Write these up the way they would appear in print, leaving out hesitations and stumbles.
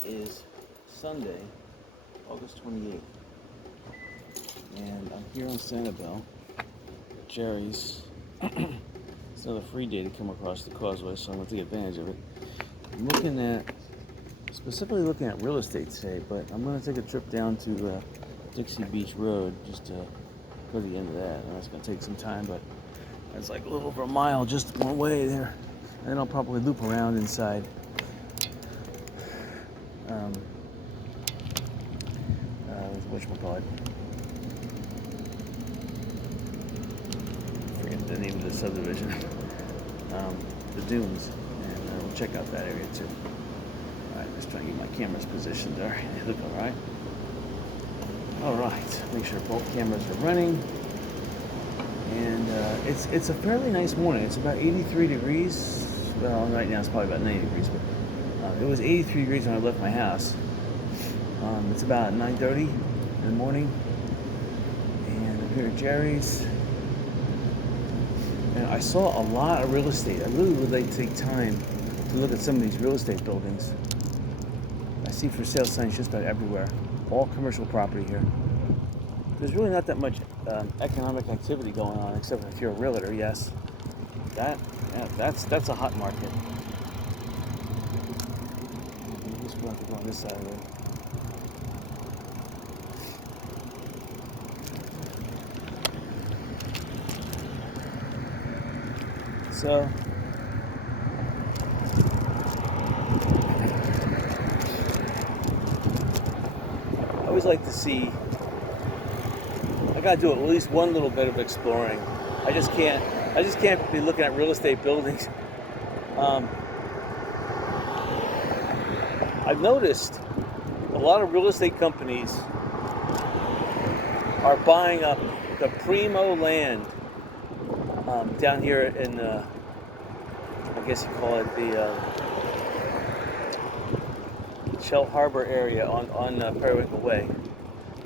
Today is Sunday, August 28th, and I'm here on Sanibel, Jerry's. It's another free day to come across the causeway, so I'm going to take advantage of it. I'm specifically looking at real estate today, but I'm going to take a trip down to Dixie Beach Road just to go to the end of that. And it's going to take some time, but it's like a little over a mile just one way there. And then I'll probably loop around inside. Whatchamacallit? I forget the name of the subdivision. The Dunes. And we'll check out that area too. Alright, just trying to get my cameras positioned there. They look alright. Alright, make sure both cameras are running. And it's a fairly nice morning. It's about 83 degrees. Well, right now it's probably about 90 degrees, but it was 83 degrees when I left my house. It's about 9:30 in the morning, and I'm here at Jerry's. And I saw a lot of real estate. I really would like to take time to look at some of these real estate buildings. I see for sale signs just about everywhere. All commercial property here. There's really not that much economic activity going on, except if you're a realtor. Yes, that's a hot market. I'm just going to go on this side of it. So I always like to see. I gotta do at least one little bit of exploring. I just can't be looking at real estate buildings. I've noticed a lot of real estate companies are buying up the primo land down here in, I guess you call it the Shell Harbor area on Periwinkle Way.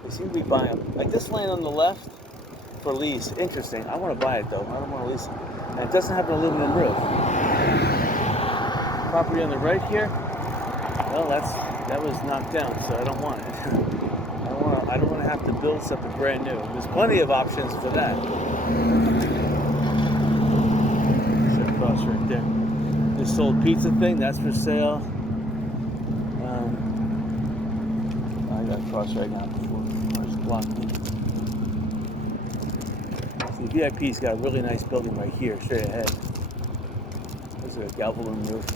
They seem to be buying up, like this land on the left for lease. Interesting. I want to buy it though. I don't want to lease it. And it doesn't have an aluminum roof. Property on the right here, well, that was knocked down, so I don't want it. I don't want to have to build something brand new. There's plenty of options for that. Should cross right there. This sold pizza thing, that's for sale. I got to cross right now before cars block me. So the VIP's got a really nice building right here, straight ahead. There's a galvalume roof.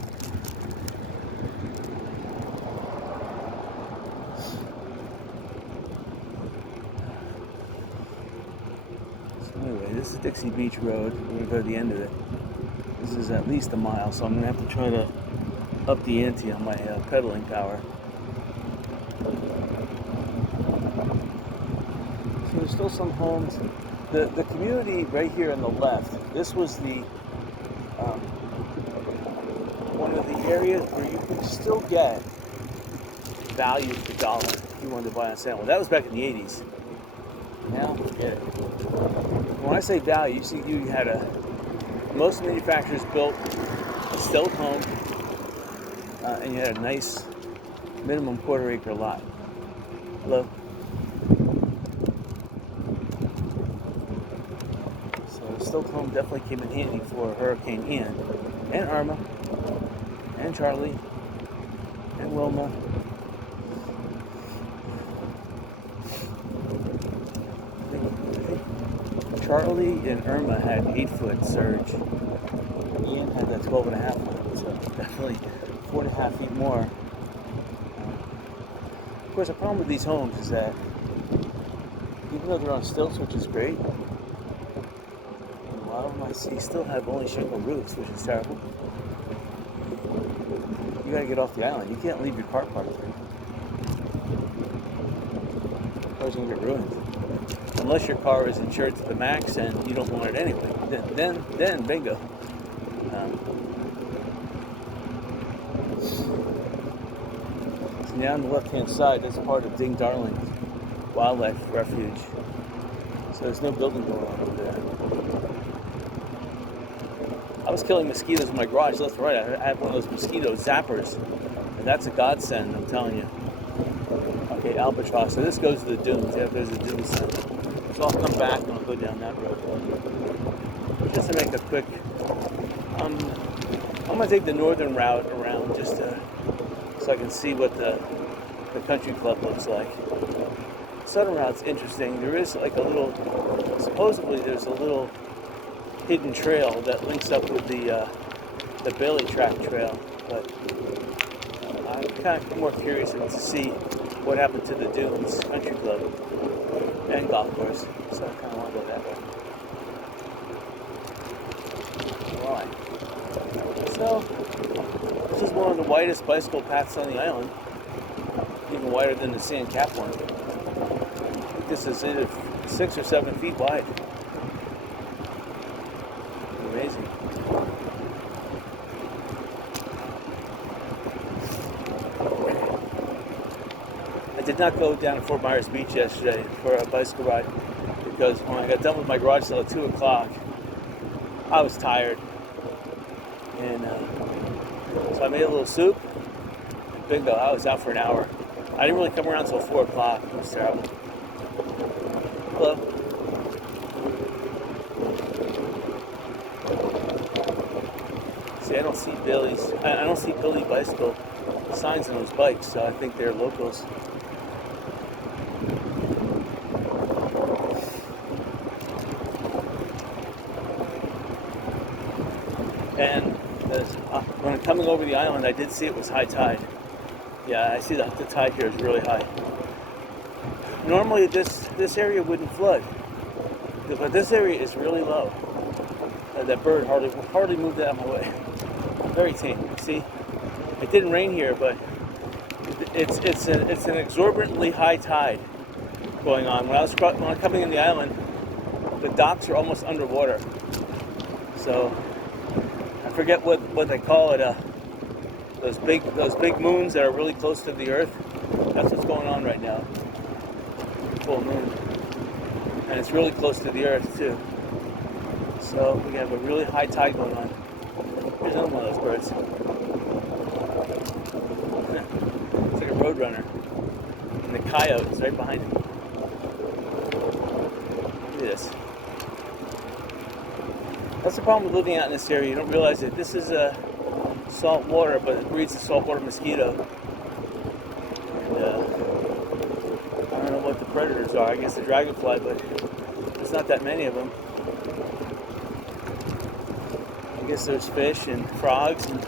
Anyway, this is Dixie Beach Road. We're going to go to the end of it. This is at least a mile, so I'm going to have to try to up the ante on my pedaling power. So there's still some homes. The community right here on the left, this was the one of the areas where you could still get value for dollar if you wanted to buy on sale. Well, that was back in the 80s. Now, forget it. When I say value, you see you had most manufacturers built a stilt home, and you had a nice minimum quarter-acre lot. Hello? So the stilt home definitely came in handy for Hurricane Ian, and Irma, and Charlie, and Wilma. Charlie and Irma had 8-foot surge. Ian had that 12.5 foot, so definitely 4.5 feet more. Of course, the problem with these homes is that even though they're on stilts, which is great, a lot of them I see still have only shingle roofs, which is terrible. You gotta get off the island. You can't leave your car parked there. Your car's gonna get ruined. Unless your car is insured to the max and you don't want it anyway. Then bingo. So now on the left-hand side, that's part of Ding Darling Wildlife Refuge. So there's no building going on over there. I was killing mosquitoes in my garage left and right. I had one of those mosquito zappers. And that's a godsend, I'm telling you. Okay, Albatross. So this goes to the dunes. Yeah, there's a dune center. So I'll come back and I'll go down that road. Just to make a quick, I'm gonna take the northern route around just so I can see what the country club looks like. Southern route's interesting. There is like a little, supposedly there's a little hidden trail that links up with the Bailey Track Trail, but I'm kind of more curious to see what happened to the Dunes Country Club and golf course, so I kind of want to go that way. Why? So, this is one of the widest bicycle paths on the island, even wider than the sand cap one. I think this is either 6 or 7 feet wide. Amazing. I did not go down to Fort Myers Beach yesterday for a bicycle ride because when I got done with my garage sale at 2 o'clock, I was tired. And so I made a little soup. And bingo, I was out for an hour. I didn't really come around until 4 o'clock. It was terrible. Hello. See, I don't see Billy bicycle signs on those bikes, so I think they're locals. And when I'm coming over the island, I did see it was high tide. Yeah, I see that the tide here is really high. Normally this area wouldn't flood, but this area is really low. That bird hardly moved out of my way. Very tame. See, it didn't rain here, but it's an exorbitantly high tide going on. When I'm coming in the island, the docks are almost underwater. So I forget what they call it. Those big moons that are really close to the Earth. That's what's going on right now. Full moon, and it's really close to the Earth too. So we have a really high tide going on. Here's another one of those birds. It's like a roadrunner. And the coyote is right behind him. Look at this. That's the problem with living out in this area. You don't realize it. This is salt water, but it breeds the saltwater mosquito. And I don't know what the predators are. I guess the dragonfly, but there's not that many of them. I guess there's fish and frogs and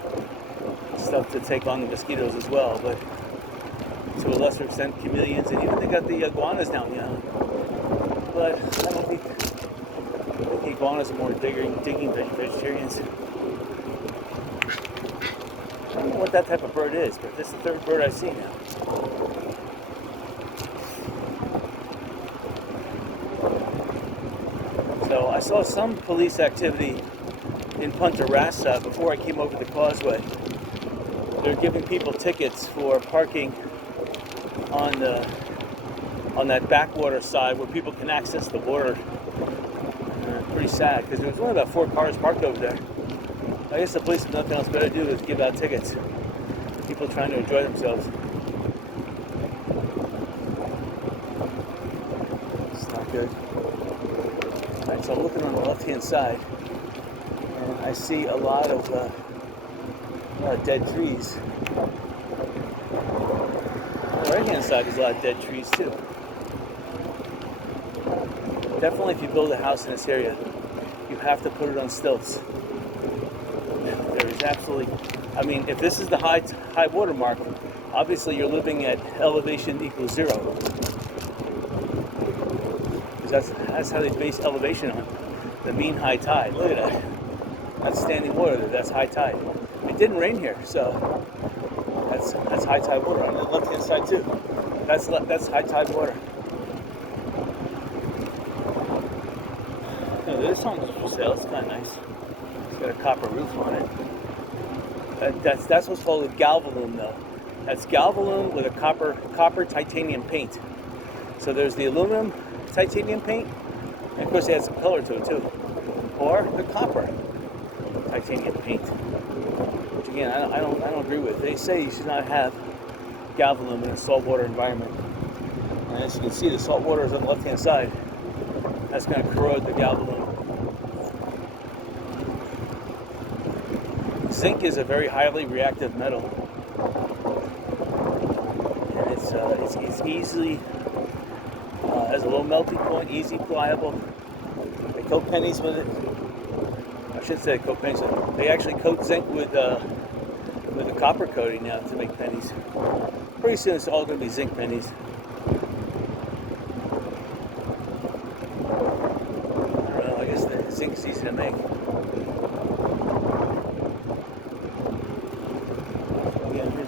stuff to take on the mosquitoes as well, but to a lesser extent chameleons, and even they got the iguanas down the island. But I don't think the iguanas are more digging vegetarians. I don't know what that type of bird is, but this is the third bird I've seen now. So I saw some police activity in Punta Rassa before I came over the causeway. They're giving people tickets for parking on that backwater side where people can access the water. Pretty sad because there was only about 4 cars parked over there. I guess the police have nothing else better to do is give out tickets. People trying to enjoy themselves. It's not good. Alright, so I'm looking on the left-hand side. And I see a lot of dead trees. On the right-hand side, there's a lot of dead trees too. Definitely, if you build a house in this area, you have to put it on stilts. There is absolutely, I mean, if this is the high water mark, obviously you're living at elevation equals 0. Because that's how they base elevation on. The mean high tide. Look at that. That's standing water there. That's high tide. It didn't rain here, so that's high tide water. On the left hand side too. That's high tide water. Oh, this home's for sale. It's kind of nice. It's got a copper roof on it. That's what's called a galvalume, though. That's galvalume with a copper titanium paint. So there's the aluminum titanium paint, and of course it adds some color to it too. Or the copper titanium paint, which again, I don't agree with it. They say you should not have galvalume in a saltwater environment. And as you can see, the salt water is on the left-hand side. That's going to corrode the galvalume. Zinc is a very highly reactive metal, and it's easily has a low melting point, easy pliable. They coat pennies with it. I shouldn't say coat pennies. They actually coat zinc with a copper coating now to make pennies. Pretty soon, it's all going to be zinc pennies. I don't know. I guess the zinc's easy to make.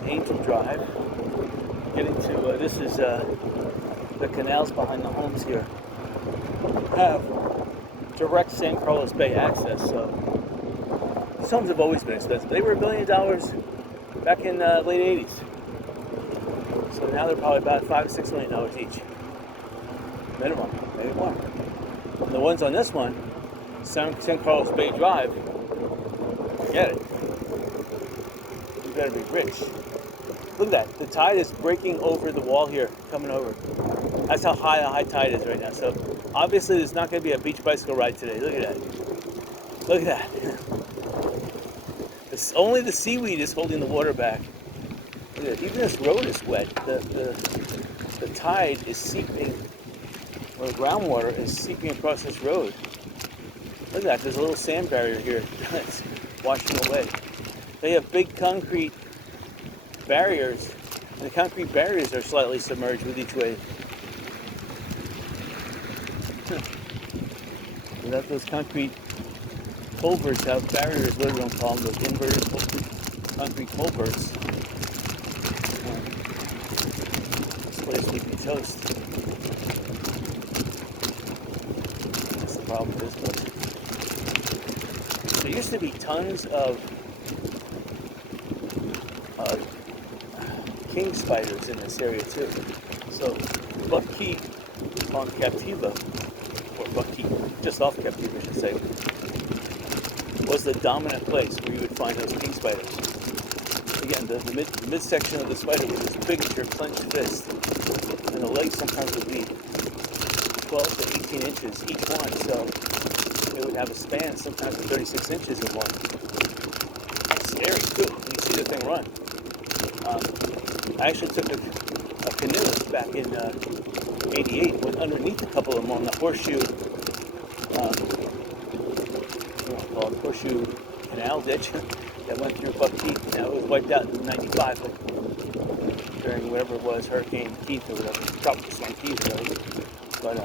Angel Drive. Getting to this is the canals behind the homes here have direct San Carlos Bay access. So these homes have always been expensive. They were $1 billion back in late 80s. So now they're probably about $5 to $6 million each, minimum, maybe more. And the ones on this one, San Carlos Bay Drive, forget it. You better be rich. Look at that. The tide is breaking over the wall here, coming over. That's how high the high tide is right now. So obviously there's not going to be a beach bicycle ride today. Look at that. Look at that. Only the seaweed is holding the water back. Look at that. Even this road is wet. The tide is seeping, or the groundwater is seeping across this road. Look at that. There's a little sand barrier here that's washing away. They have big concrete barriers, and the concrete barriers are slightly submerged with each wave. Without those concrete culverts have barriers, what do we call them? Those inverted concrete culverts. This place would be toast. That's the problem with this place. There used to be tons of king spiders in this area too. So Buckkeep on Captiva, or Buckkeep, just off Captiva I should say, was the dominant place where you would find those king spiders. Again, the midsection of the spider was as big as your clenched fist, and the legs sometimes would be 12 to 18 inches each one, so it would have a span sometimes of 36 inches in one. It's scary too when you see the thing run. I actually took a canoe back in '88, went underneath a couple of them on the horseshoe, horseshoe canal ditch that went through Buckkeep. Now it was wiped out in '95 during whatever it was, Hurricane Keith or whatever, Tropical Storm Keith, right? But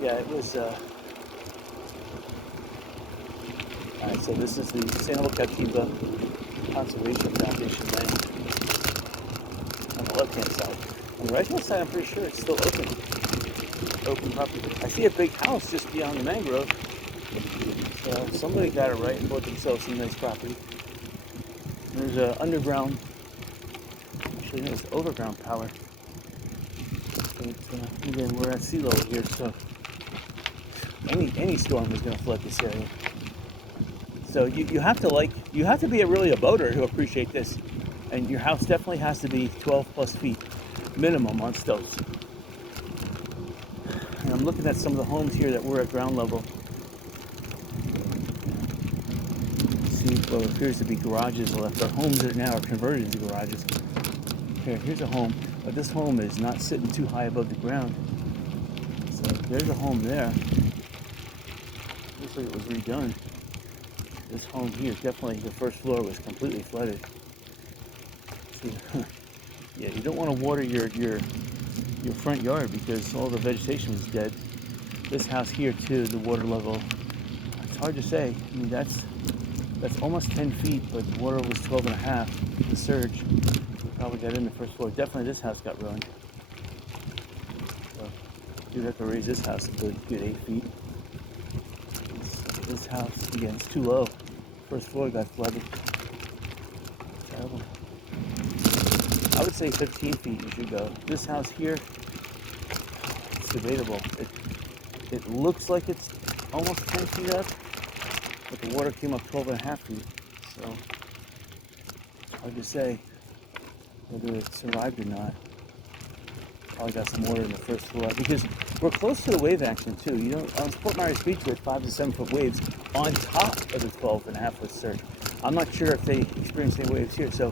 yeah, it was. Alright, so this is the Sanibel Captiva Conservation Foundation land on the left-hand side. On the right-hand side, I'm pretty sure it's still open property. I see a big house just beyond the mangrove. So somebody got it right and bought themselves some nice property. And there's an underground, actually no, it's overground power. But, again, we're at sea level here, so any storm is going to flood this area. So you have to be really a boater to appreciate this. And your house definitely has to be 12 plus feet minimum on stilts. And I'm looking at some of the homes here that were at ground level. See, well, there appears to be garages left. Our homes that now are converted into garages. Here's a home, but this home is not sitting too high above the ground. So there's a home there. Looks like it was redone. This home here, definitely the first floor was completely flooded. See, yeah, you don't want to water your front yard because all the vegetation was dead. This house here too, the water level, it's hard to say. I mean, that's almost 10 feet, but the water was 12 and a half. The surge probably got in the first floor. Definitely this house got ruined. So you'd have to raise this house a good 8 feet. This house, again, it's too low. First floor got flooded. Terrible. I would say 15 feet you should go. This house here, it's debatable. It looks like it's almost 10 feet up, but the water came up 12 and a half feet. So, hard to say whether it survived or not. Probably got some water in the first floor because we're close to the wave action too. You know, on Fort Myers Beach with 5 to 7 foot waves on top of the 12.5 foot surge. I'm not sure if they experience any waves here. So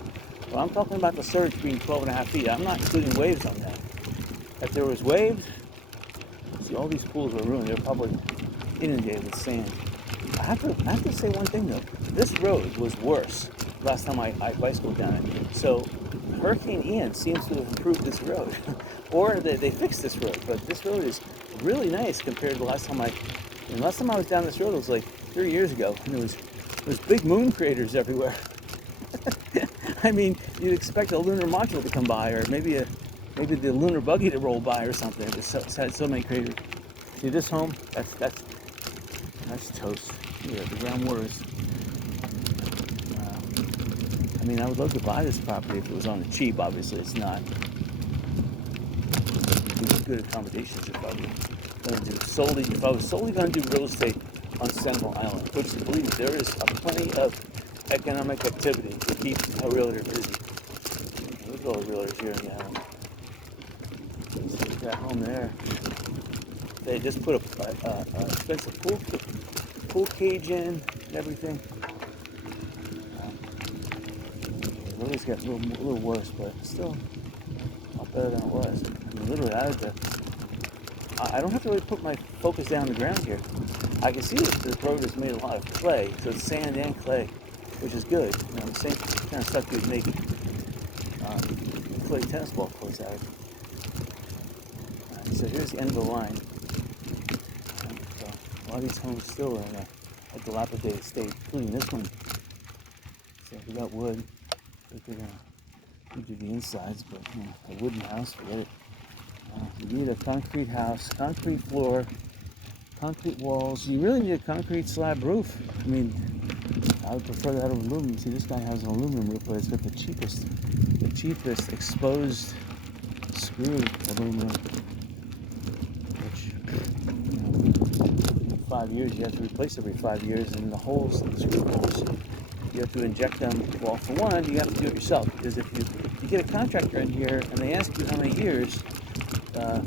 when I'm talking about the surge being 12.5 feet, I'm not including waves on that. If there was waves, see, all these pools were ruined. They're probably inundated with sand. I have to say one thing though. This road was worse last time I bicycled down it. So Hurricane Ian seems to have improved this road, or they fixed this road. But this road is really nice compared to the last time I was down this road. It was like 3 years ago, and there was big moon craters everywhere. I mean, you'd expect a lunar module to come by, or maybe the lunar buggy to roll by or something. It just had so many craters. See this home? That's toast. Yeah, the groundwater is. I mean, I would love to buy this property if it was on the cheap. Obviously, it's not. These are good accommodations if I was solely going to do real estate on Sanibel Island, which, believe me, there is plenty of economic activity to keep a realtor busy. Look at all the realtors here in the island. See that home there. They just put a expensive pool cage in and everything. The road's got a little worse, but still not better than it was. I mean, literally, I don't have to really put my focus down on the ground here. I can see that the road is made a lot of clay, so it's sand and clay, which is good. You know, the same kind of stuff you would make clay tennis ball courts out of. So here's the end of the line. So a lot of these homes still are in a dilapidated state, including this one. So we got wood. They're gonna do the insides, but you know, a wooden house, forget it. You need a concrete house, concrete floor, concrete walls. You really need a concrete slab roof. I mean, I would prefer that over aluminum. See, this guy has an aluminum roof, but it's got the cheapest exposed screw aluminum, which, you know, 5 years, you have to replace every 5 years, and the holes, the screw holes, you have to inject them. Well, for one, you have to do it yourself, because if you get a contractor in here and they ask you how many years,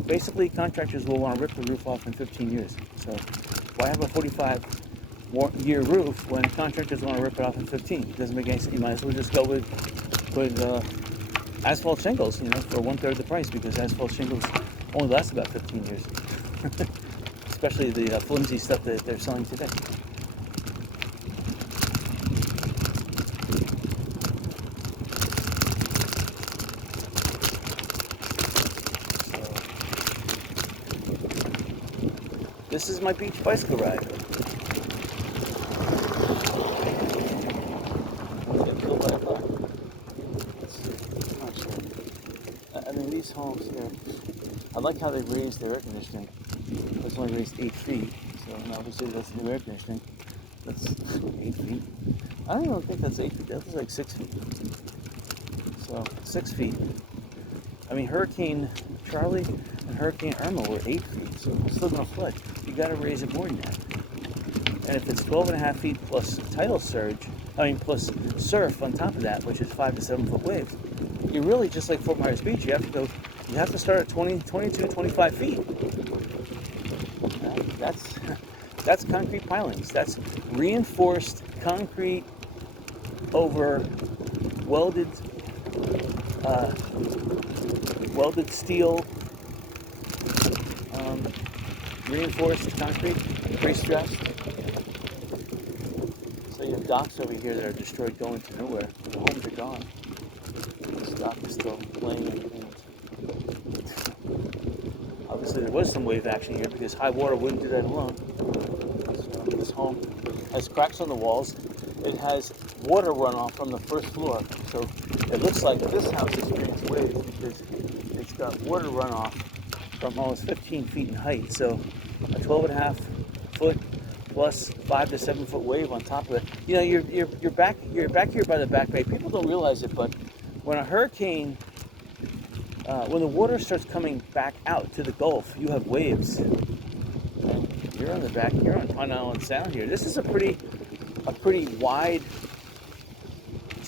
basically contractors will want to rip the roof off in 15 years. So why have a 45-year roof when contractors want to rip it off in 15? It doesn't make any sense. You might as well just go with asphalt shingles, you know, for 1/3 the price, because asphalt shingles only last about 15 years. Especially the flimsy stuff that they're selling today. This is my beach bicycle ride. I mean, these homes here, I like how they raised their air conditioning. It's only raised 8 feet, so obviously that's new air conditioning. That's 8 feet. I don't even think that's 8 feet, that was like 6 feet. So, 6 feet. I mean, Hurricane Charlie and Hurricane Irma were 8 feet, so it's still going to flood. You got to raise it more than that. And if it's 12.5 feet plus tidal surge, plus surf on top of that, which is 5 to 7 foot waves, you're really just like Fort Myers Beach. You have to start at 20, 22, 25 feet. That's concrete pilings. That's reinforced concrete over welded steel, reinforced concrete, pre-stressed. So you have docks over here that are destroyed, going to nowhere. The homes are gone. This dock is still laying in things. Obviously there was some wave action here because high water wouldn't do that alone. So this home has cracks on the walls. It has water runoff from the first floor. So it looks like this house experienced waves because it's got water runoff from almost 15 feet in height. So a 12.5 foot plus 5 to 7 foot wave on top of it. You know, you're back here by the Back Bay. People don't realize it, but when a hurricane, when the water starts coming back out to the Gulf, you have waves. You're on Pine Island Sound here. This is a pretty wide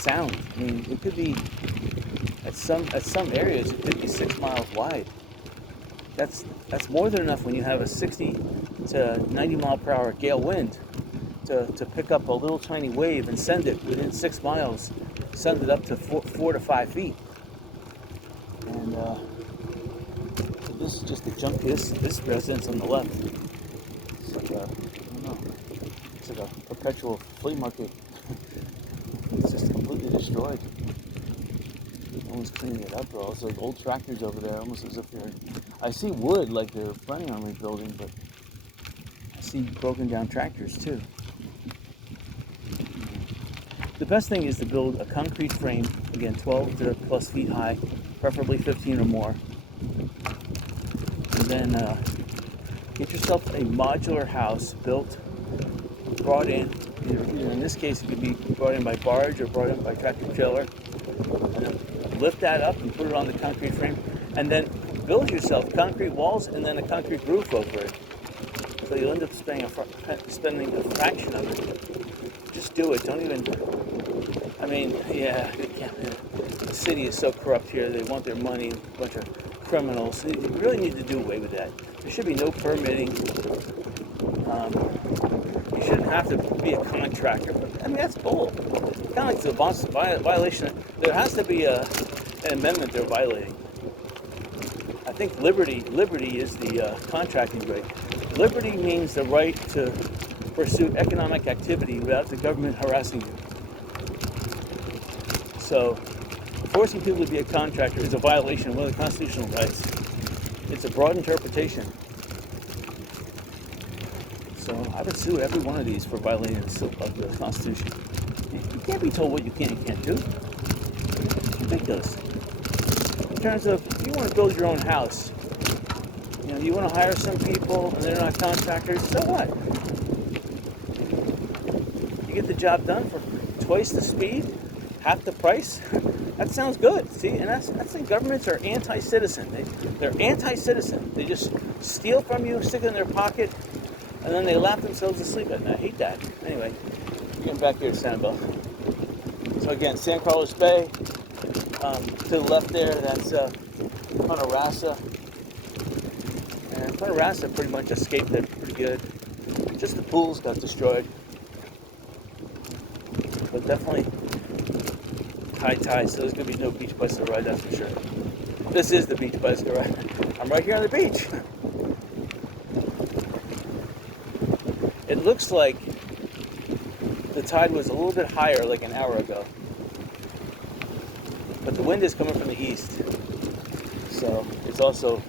sound. I mean, it could be at some areas it could be 6 miles wide. That's more than enough when you have a 60 to 90 mile per hour gale wind to pick up a little tiny wave and send it within 6 miles, send it up to 4 to 5 feet. And this is just a junk. This residence on the left. It's like a, I don't know. It's like a perpetual flea market. It's just completely destroyed. No one's cleaning it up, bro. It's like old tractors over there, almost as if they're. I see wood like they're planning on rebuilding, but I see broken down tractors too. The best thing is to build a concrete frame, again 12 to plus feet high, preferably 15 or more. And then get yourself a modular house built, brought in, either in this case it could be brought in by barge or brought in by tractor trailer. And then lift that up and put it on the concrete frame. And then build yourself concrete walls and then a concrete roof over it. So you'll end up spending a fraction of it. Just do it. Don't even. I mean, yeah, the city is so corrupt here. They want their money, a bunch of criminals. You really need to do away with that. There should be no permitting. You shouldn't have to be a contractor. I mean, that's bull. Kind of like the violation. There has to be an amendment they're violating. I think liberty is the contracting right. Liberty means the right to pursue economic activity without the government harassing you. So, forcing people to be a contractor is a violation of one of the constitutional rights. It's a broad interpretation. So, I would sue every one of these for violating the Constitution. You can't be told what you can and can't do. It's ridiculous. In terms of, if you want to build your own house, you want to hire some people and they're not contractors, so what? You get the job done for twice the speed, half the price. That sounds good. See, and that's the governments are anti-citizen. They're anti-citizen. They just steal from you, stick it in their pocket, and then they laugh themselves to sleep at night. I hate that. Anyway, we're getting back here to Sanibel. So again, San Carlos Bay. To the left there, that's Punta Rasa. And Punta Rasa pretty much escaped it pretty good. Just the pools got destroyed. But definitely high tide, so there's going to be no beach bicycle ride, that's for sure. This is the beach bicycle ride. I'm right here on the beach. It looks like the tide was a little bit higher like an hour ago. But the wind is coming from the east. So it's also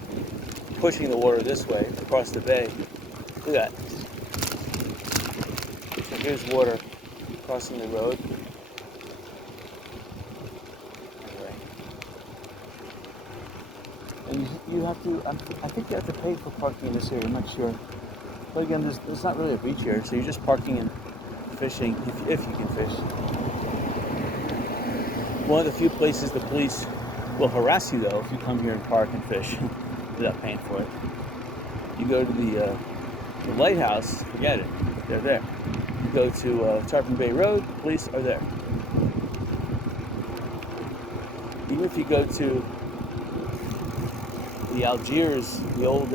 pushing the water this way across the bay. Look at that. So here's water crossing the road. Anyway. And you have to, I think you have to pay for parking in this area, I'm not sure. But again, there's not really a beach here, so you're just parking and fishing, if you can fish. One of the few places the police will harass you, though, if you come here and park and fish without paying for it. You go to the lighthouse, forget it, they're there. You go to Tarpon Bay Road, the police are there. Even if you go to the Algiers, the old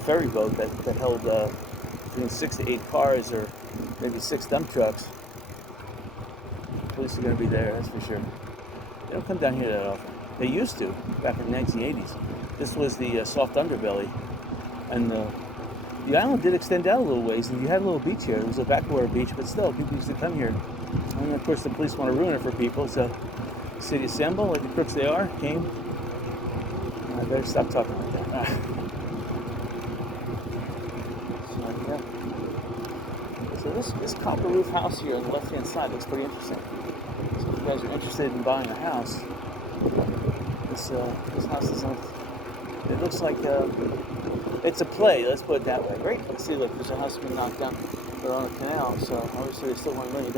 ferry boat that held between 6 to 8 cars or maybe 6 dump trucks, police are going to be there, that's for sure. They don't come down here that often. They used to, back in the 1980s. This was the soft underbelly. And the island did extend out a little ways, and you had a little beach here. It was a backwater beach, but still, people used to come here. And of course, the police want to ruin it for people, so the city assembled, like the crooks they are, came. I better stop talking like that. So, yeah. So this copper roof house here on the left-hand side looks pretty interesting. So if you guys are interested in buying a house, this house is on, it looks like it's a play, let's put it that way. Great. Let's see, look, there's a house being knocked down. They're on a canal, so obviously they still want $1 million.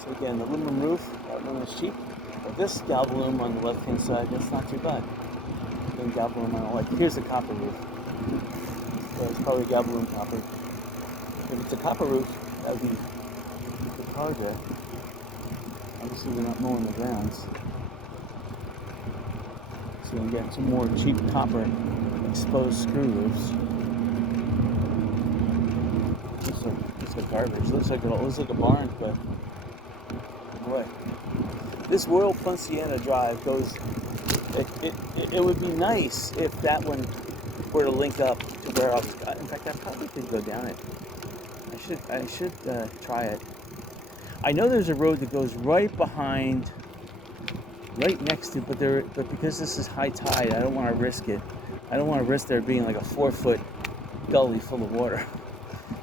So again, the aluminum roof, aluminum is cheap. But this galvalume on the left-hand side, that's not too bad. Again, galvalume I don't like. Here's the copper roof. So it's probably galvalume copper. If it's a copper roof, that would be the project. Obviously, they're not mowing the grounds. So we get some more cheap copper exposed screw roofs. Looks like garbage. Looks like a barn, but boy, this Royal Poinciana Drive goes. It would be nice if that one were to link up to where I was. In fact, I probably could go down it. I should try it. I know there's a road that goes right behind, right next to, but because this is high tide, I don't want to risk it. I don't want to risk there being like a 4-foot gully full of water.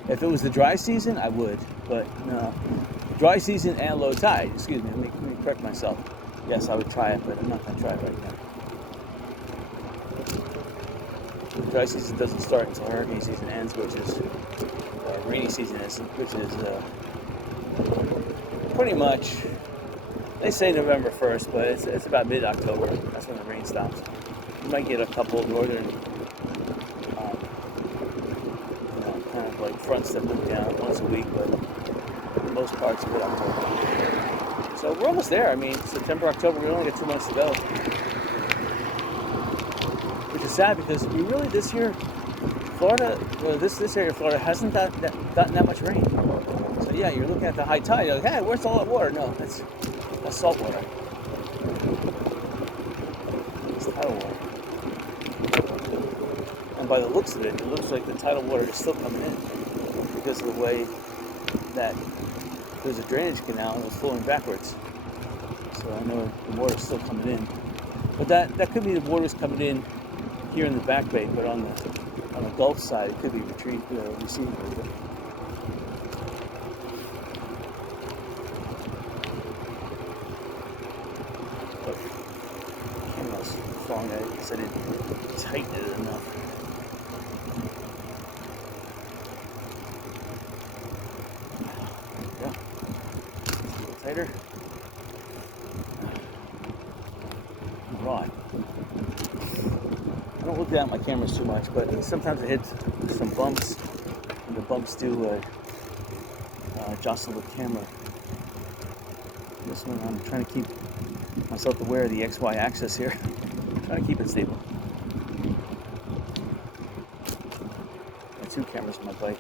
If it was the dry season, I would, but no. Dry season and low tide. Excuse me. Let me correct myself. Yes, I would try it, but I'm not going to try it right now. The dry season doesn't start until hurricane season ends, which is rainy season which is pretty much. They say November 1st, but it's about mid-October. That's when the rain stops. You might get a couple northern, kind of like fronts that move down once a week, but most parts of mid-October. So we're almost there. I mean, September, October, we only got 2 months to go. Which is sad because we really, this year, Florida, this area of Florida hasn't gotten that much rain. So yeah, you're looking at the high tide, you're like, hey, where's all that water? No, that's salt water. It's tidal water. And by the looks of it, it looks like the tidal water is still coming in because of the way that there's a drainage canal and it's flowing backwards. So I know the water's still coming in. But that could be the water's coming in here in the back bay, but on the Gulf side, it could be receiving a little bit. But the camera's falling out because I didn't tighten it enough. There we go. A little tighter. Right. I don't look down at my cameras too much, but sometimes it hits some bumps, and the bumps do jostle the camera. This one, I'm trying to keep myself aware of the XY axis here. I'm trying to keep it stable. Got 2 cameras on my bike.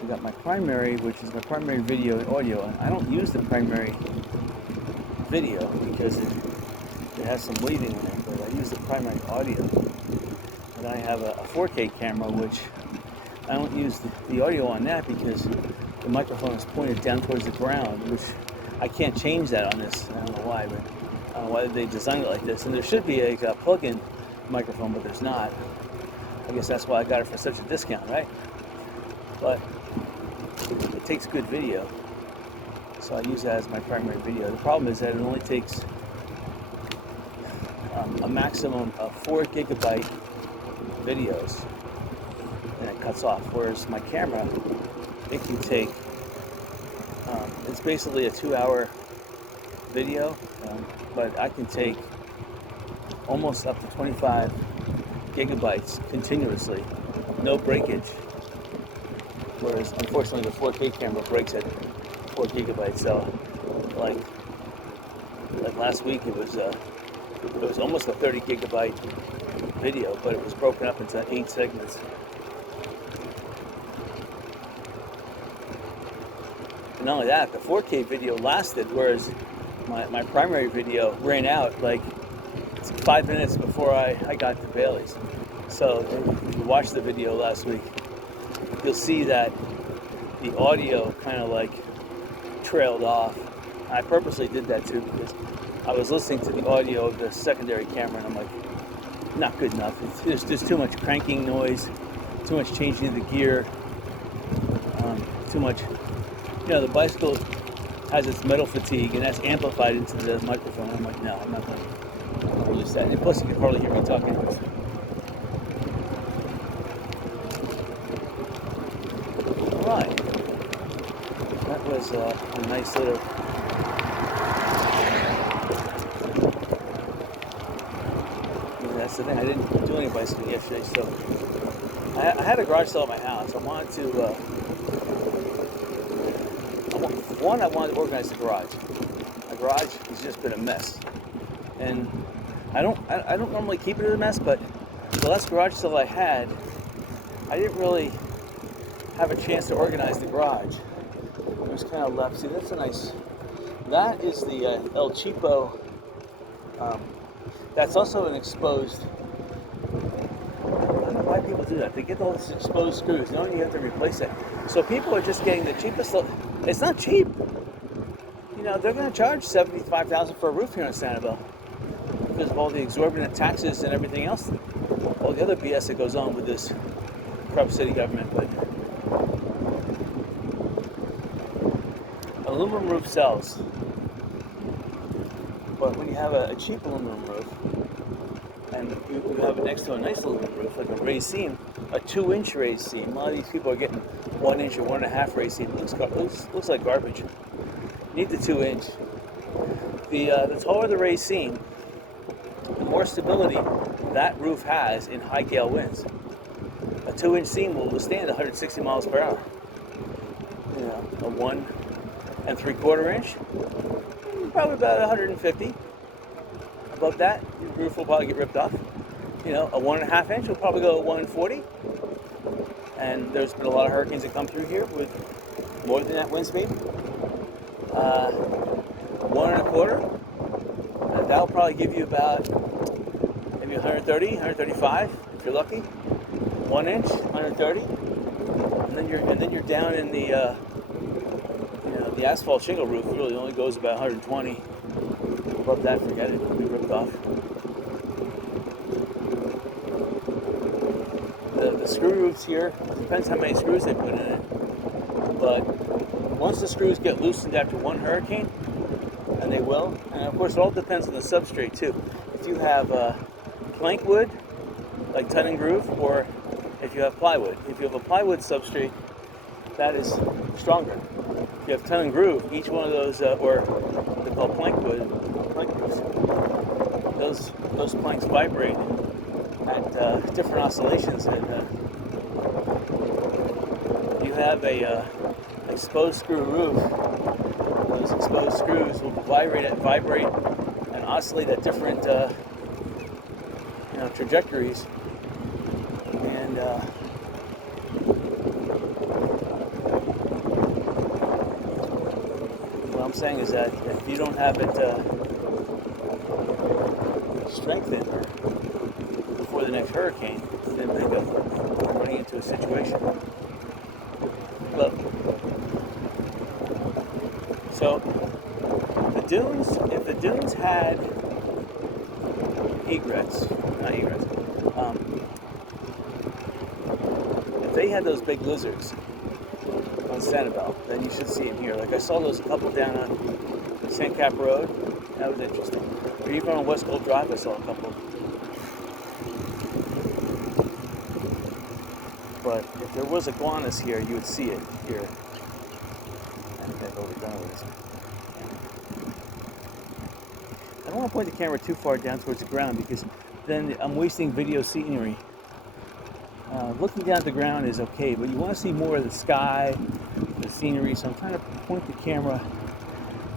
I got my primary, which is my primary video and audio, and I don't use the primary video because it has some waving in it, but I use the primary audio. And I have a 4K camera, which I don't use the audio on that because the microphone is pointed down towards the ground, which I can't change that on this. I don't know why, but I don't know why they designed it like this. And there should be a plug-in microphone, but there's not. I guess that's why I got it for such a discount, right? But it takes good video, so I use that as my primary video. The problem is that it only takes a maximum of 4 gigabyte videos, and it cuts off. Whereas my camera, it can take, it's basically a 2-hour video, but I can take almost up to 25 gigabytes continuously, no breakage. Whereas unfortunately the 4K camera breaks at 4 gigabytes. So like last week it was almost a 30 gigabyte video, but it was broken up into 8 segments. And not only that, the 4K video lasted, whereas my primary video ran out like 5 minutes before I got to Bailey's. So if you watched the video last week, you'll see that the audio kind of like trailed off. I purposely did that too because I was listening to the audio of the secondary camera and I'm like, not good enough. There's too much cranking noise, too much changing of the gear, too much. You know, the bicycle has its metal fatigue and that's amplified into the microphone. I'm like, no, I'm not going to release that. And plus you can hardly hear me talking. Alright. That was a nice little that's the thing, I didn't do any bicycling yesterday, so I had a garage sale at my house. I wanted to one, I wanted to organize the garage. My garage has just been a mess, and I don't normally keep it a mess, but the last garage sale I had, I didn't really have a chance to organize the garage. It was kind of left. See, that's a nice. That is the El Cheapo. That's also an exposed. I don't know why people do that. They get all these exposed screws, knowing you have to replace it. So people are just getting the cheapest. It's not cheap. You know, they're going to charge $75,000 for a roof here in Sanibel because of all the exorbitant taxes and everything else, all the other BS that goes on with this corrupt city government. But aluminum roof sells. But when you have a cheap aluminum roof, and you have it next to a nice aluminum roof, like a raised seam, a 2-inch raised seam. A lot of these people are getting 1 inch or 1.5 raised seam. Looks like garbage. You need the 2-inch. The taller the raised seam, the more stability that roof has in high gale winds. A 2-inch seam will withstand 160 miles per hour. You know, a 1 3/4 inch, probably about 150. Above that, your roof will probably get ripped off. You know, a 1.5 inch will probably go 140. And there's been a lot of hurricanes that come through here with more than that wind speed. 1 1/4. That'll probably give you about maybe 130, 135 if you're lucky. 1 inch, 130. And then you're down in the the asphalt shingle roof really only goes about 120. Above that, forget it. It'll be ripped off. The screw roofs here, it depends how many screws they put in it. But once the screws get loosened after one hurricane, and they will, and of course it all depends on the substrate too. If you have plank wood, like tongue and groove, or if you have plywood. If you have a plywood substrate, that is stronger. If you have tongue and groove, each one of those, or they're called plank roofs, those planks vibrate at different oscillations, and you have a exposed screw roof. Those exposed screws will vibrate and oscillate at different trajectories, and what I'm saying is that if you don't have it strengthened before the next hurricane, then they go running into a situation. Look, so the dunes, if the dunes had not egrets, if they had those big lizards on Sanibel, then you should see them here. Like I saw those a couple down on Sandcap Road. That was interesting. Or even on West Gold Drive, I saw a couple. But if there was iguanas here, you would see it here. I think I've overdone with this. I don't want to point the camera too far down towards the ground because then I'm wasting video scenery. Looking down at the ground is okay, but you want to see more of the sky, the scenery, so I'm trying to point the camera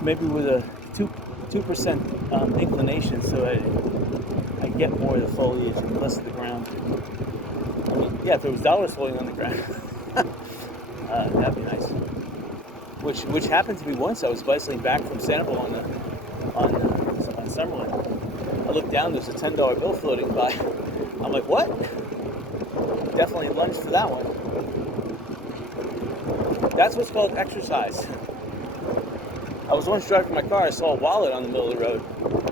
maybe with a 2% inclination so I get more of the foliage and less of the ground. I mean, yeah, if there was dollars floating on the ground, that'd be nice. Which happened to me once. I was bicycling back from Sanibel on Summerlin. I looked down, there's a $10 bill floating by. I'm like, what? Definitely lunged for that one. That's what's called exercise. I was once driving my car, I saw a wallet on the middle of the road.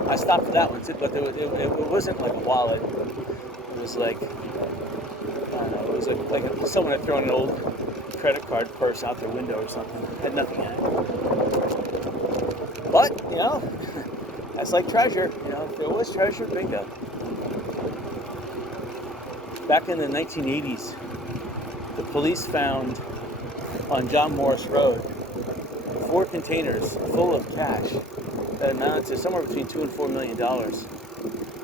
I stopped for that one too, but it wasn't like a wallet. It was like, I don't know, it was like someone had thrown an old credit card purse out their window or something. It had nothing in it. But, that's like treasure. If there was treasure, bingo. Back in the 1980s, the police found on John Morris Road 4 containers full of cash that amounted to somewhere between $2 and $4 million.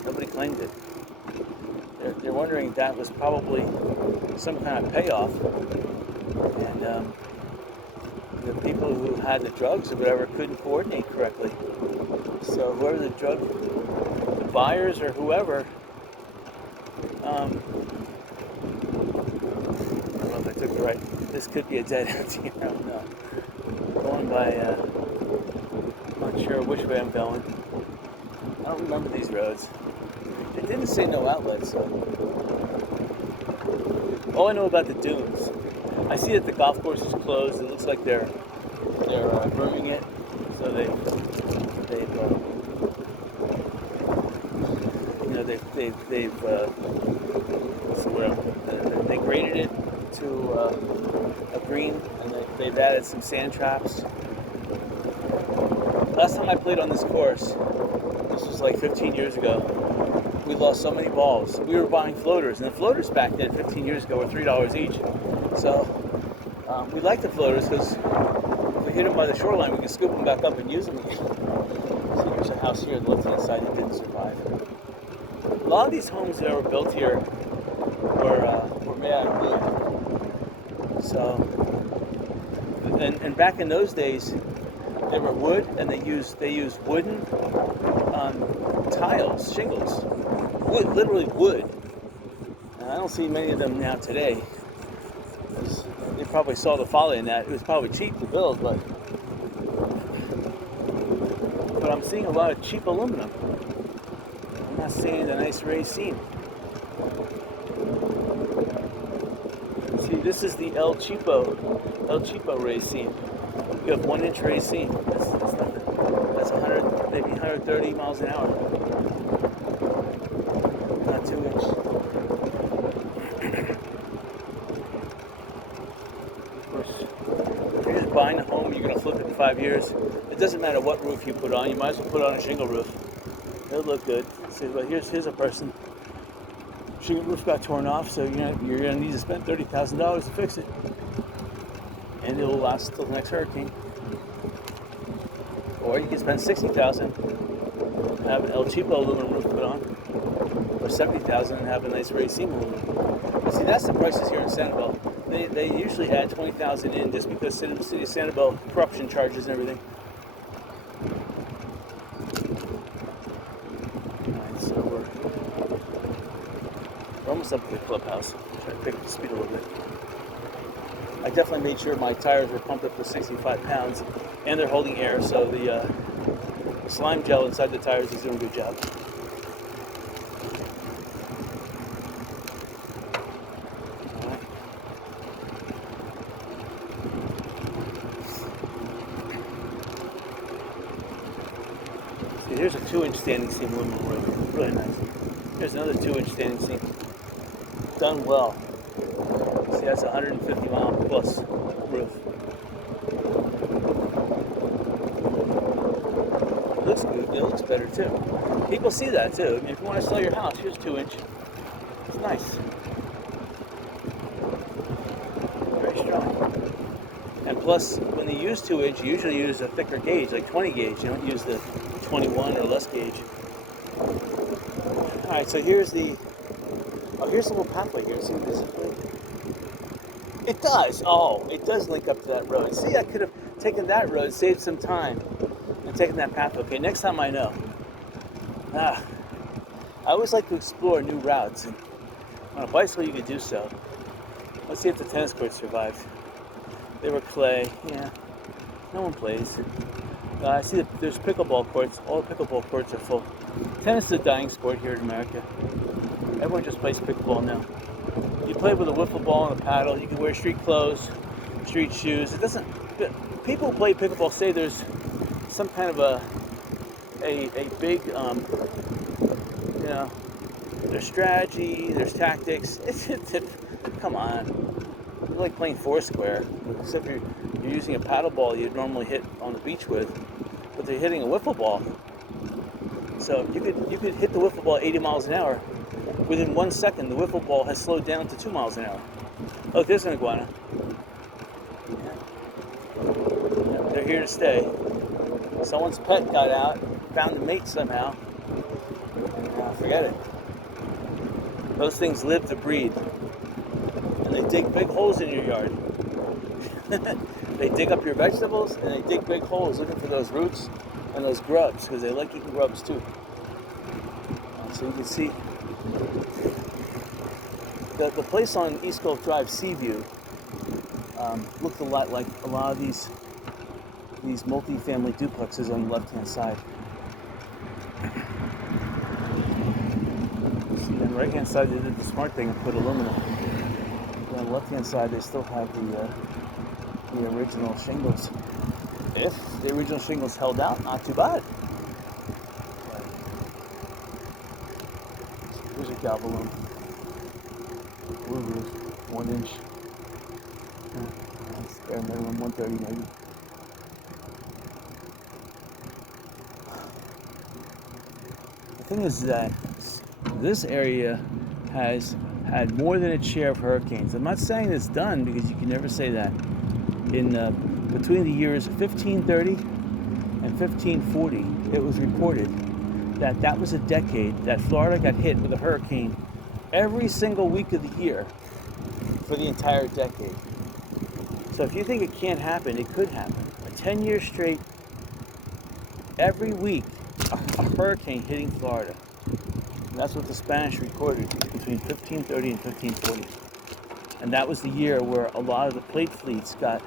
Nobody claimed it. They're wondering if that was probably some kind of payoff. And the people who had the drugs or whatever couldn't coordinate correctly. So whoever the buyers or whoever, I don't know if I took the right. This could be a dead end here. I don't know. Going by, I'm not sure which way I'm going. I don't remember these roads. It didn't say no outlet, so. All I know about the dunes, I see that the golf course is closed. It looks like they're grooming it, so they've they graded it to a green, and they've added some sand traps. Last time I played on this course, this was like 15 years ago, we lost so many balls. We were buying floaters, and the floaters back then, 15 years ago, were $3 each. So we liked the floaters because if we hit them by the shoreline, we could scoop them back up and use them again. So here's a house here on the left-hand side that didn't survive. A lot of these homes that were built here were made out of wood. So, and back in those days, they were wood, and they used wooden tiles, shingles, wood, literally wood. And I don't see many of them now today. They probably saw the folly in that. It was probably cheap to build, but I'm seeing a lot of cheap aluminum. I'm not seeing a nice raised seam. See, this is the El Cheapo raised seam. You have 1 inch raised seam. That's nothing. That's 100, maybe 130 miles an hour. Not 2 inch. Of course, if you're just buying a home, you're going to flip it in 5 years. It doesn't matter what roof you put on. You might as well put on a shingle roof. It'll look good. See, well, here's a person. Shingle roof got torn off, so you're going to need to spend $30,000 to fix it. And it will last until the next hurricane. Or you can spend $60,000 and have an El Cheapo aluminum roof put on, or $70,000 and have a nice raised seam aluminum. See, that's the prices here in Sanibel. They usually add $20,000 in just because City of Sanibel corruption charges and everything. Alright, so we're almost up to the clubhouse. Try to pick up the speed a little bit. I definitely made sure my tires were pumped up to 65 pounds, and they're holding air, so the slime gel inside the tires is doing a good job. Right. See, here's a 2-inch standing seam aluminum roof. Really nice. Here's another 2-inch standing seam. Done well. See, that's a 150 mile plus roof. It looks good. It looks better too. People see that too. I mean, if you want to sell your house, here's 2-inch. It's nice. Very strong. And plus, when you use 2-inch, you usually use a thicker gauge, like 20 gauge. You don't use the 21 or less gauge. All right, so here's the little pathway here. See what this is? It does. Oh, it does link up to that road. See, I could have taken that road, saved some time, and taken that path. Okay, next time I know. I always like to explore new routes. And on a bicycle, you could do so. Let's see if the tennis courts survived. They were clay. Yeah, no one plays. I see that there's pickleball courts. All the pickleball courts are full. Tennis is a dying sport here in America. Everyone just plays pickleball now. You play with a wiffle ball and a paddle. You can wear street clothes, street shoes. It doesn't. People who play pickleball say there's some kind of a big, there's strategy, there's tactics. Come on. It's like playing Foursquare, except you're using a paddle ball you'd normally hit on the beach with, but they're hitting a wiffle ball. So you could hit the wiffle ball 80 miles an hour. Within 1 second, the wiffle ball has slowed down to 2 miles an hour. Oh, there's an iguana. Yeah. They're here to stay. Someone's pet got out, found a mate somehow. Forget it. Those things live to breed. And they dig big holes in your yard. They dig up your vegetables and they dig big holes looking for those roots and those grubs because they like eating grubs too. So you can see the place on East Gulf Drive, Seaview, looked a lot like a lot of these multi-family duplexes on the left-hand side. See, on the right-hand side, they did the smart thing and put aluminum. And on the left-hand side, they still have the original shingles. If the original shingles held out, not too bad. Here's a galvalume. Blue roof, 1 inch. That's bare minimum, 130 maybe. The thing is that this area has had more than its share of hurricanes. I'm not saying it's done because you can never say that. In between the years 1530 and 1540, it was reported that that was a decade that Florida got hit with a hurricane every single week of the year for the entire decade. So if you think it can't happen, it could happen. A 10 years straight, every week, a hurricane hitting Florida. And that's what the Spanish recorded between 1530 and 1540. And that was the year where a lot of the plate fleets got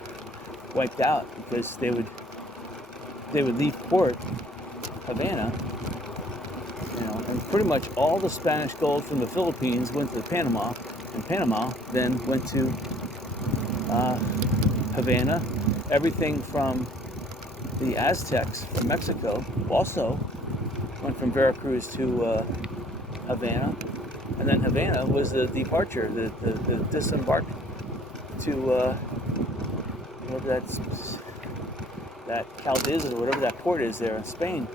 wiped out because they would leave port, Havana, and pretty much all the Spanish gold from the Philippines went to Panama, and Panama then went to Havana. Everything from the Aztecs from Mexico also went from Veracruz to Havana, and then Havana was the departure, the disembark to whatever that Cadiz or whatever that port is there in Spain.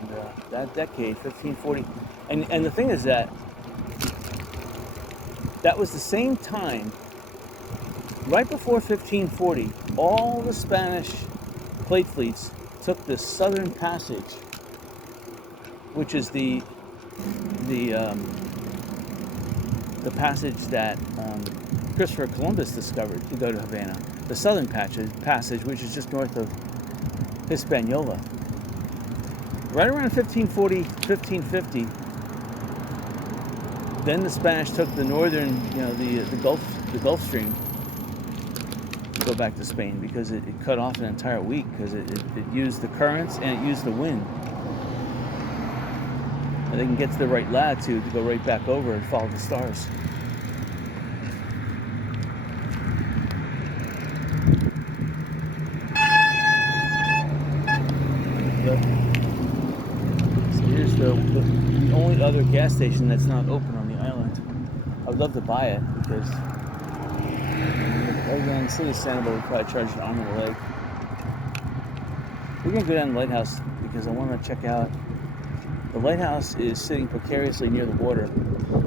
And that decade, 1540, and the thing is that was the same time, right before 1540, all the Spanish plate fleets took the Southern Passage, which is the passage that Christopher Columbus discovered to go to Havana. The Southern Passage, which is just north of Hispaniola. Right around 1540, 1550, then the Spanish took the northern, the Gulf Stream to go back to Spain because it cut off an entire week because it used the currents and it used the wind. And they can get to the right latitude to go right back over and follow the stars. So here's the only other gas station that's not open on the island. I would love to buy it because again, the city of Sanibel would probably charge an arm and a leg. We're going to go down to the lighthouse because I want to check out. The lighthouse is sitting precariously near the water.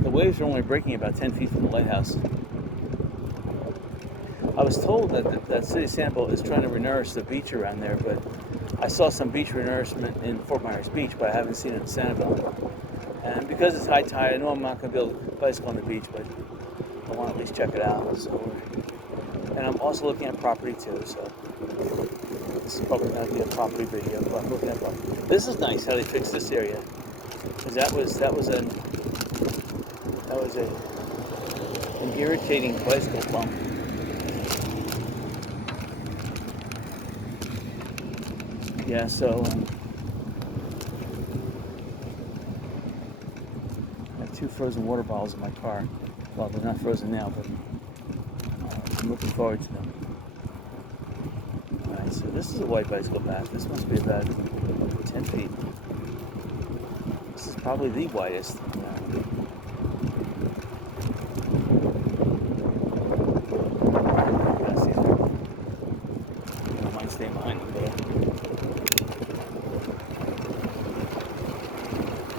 The waves are only breaking about 10 feet from the lighthouse. I was told that city of Sanibel is trying to renourish the beach around there, but I saw some beach renourishment in Fort Myers Beach, but I haven't seen it in Sanibel. And because it's high tide, I know I'm not going to be able to bicycle on the beach, but I want to at least check it out. And I'm also looking at property too, so this is probably not be a property video, but I'm looking at property. This is nice how they fixed this area, because that was an irritating bicycle bump. Yeah, so I have 2 frozen water bottles in my car. Well, they're not frozen now, but I'm looking forward to them. Alright, so this is a white bicycle path. This must be about 10 feet. This is probably the widest. I don't mind staying behind them there.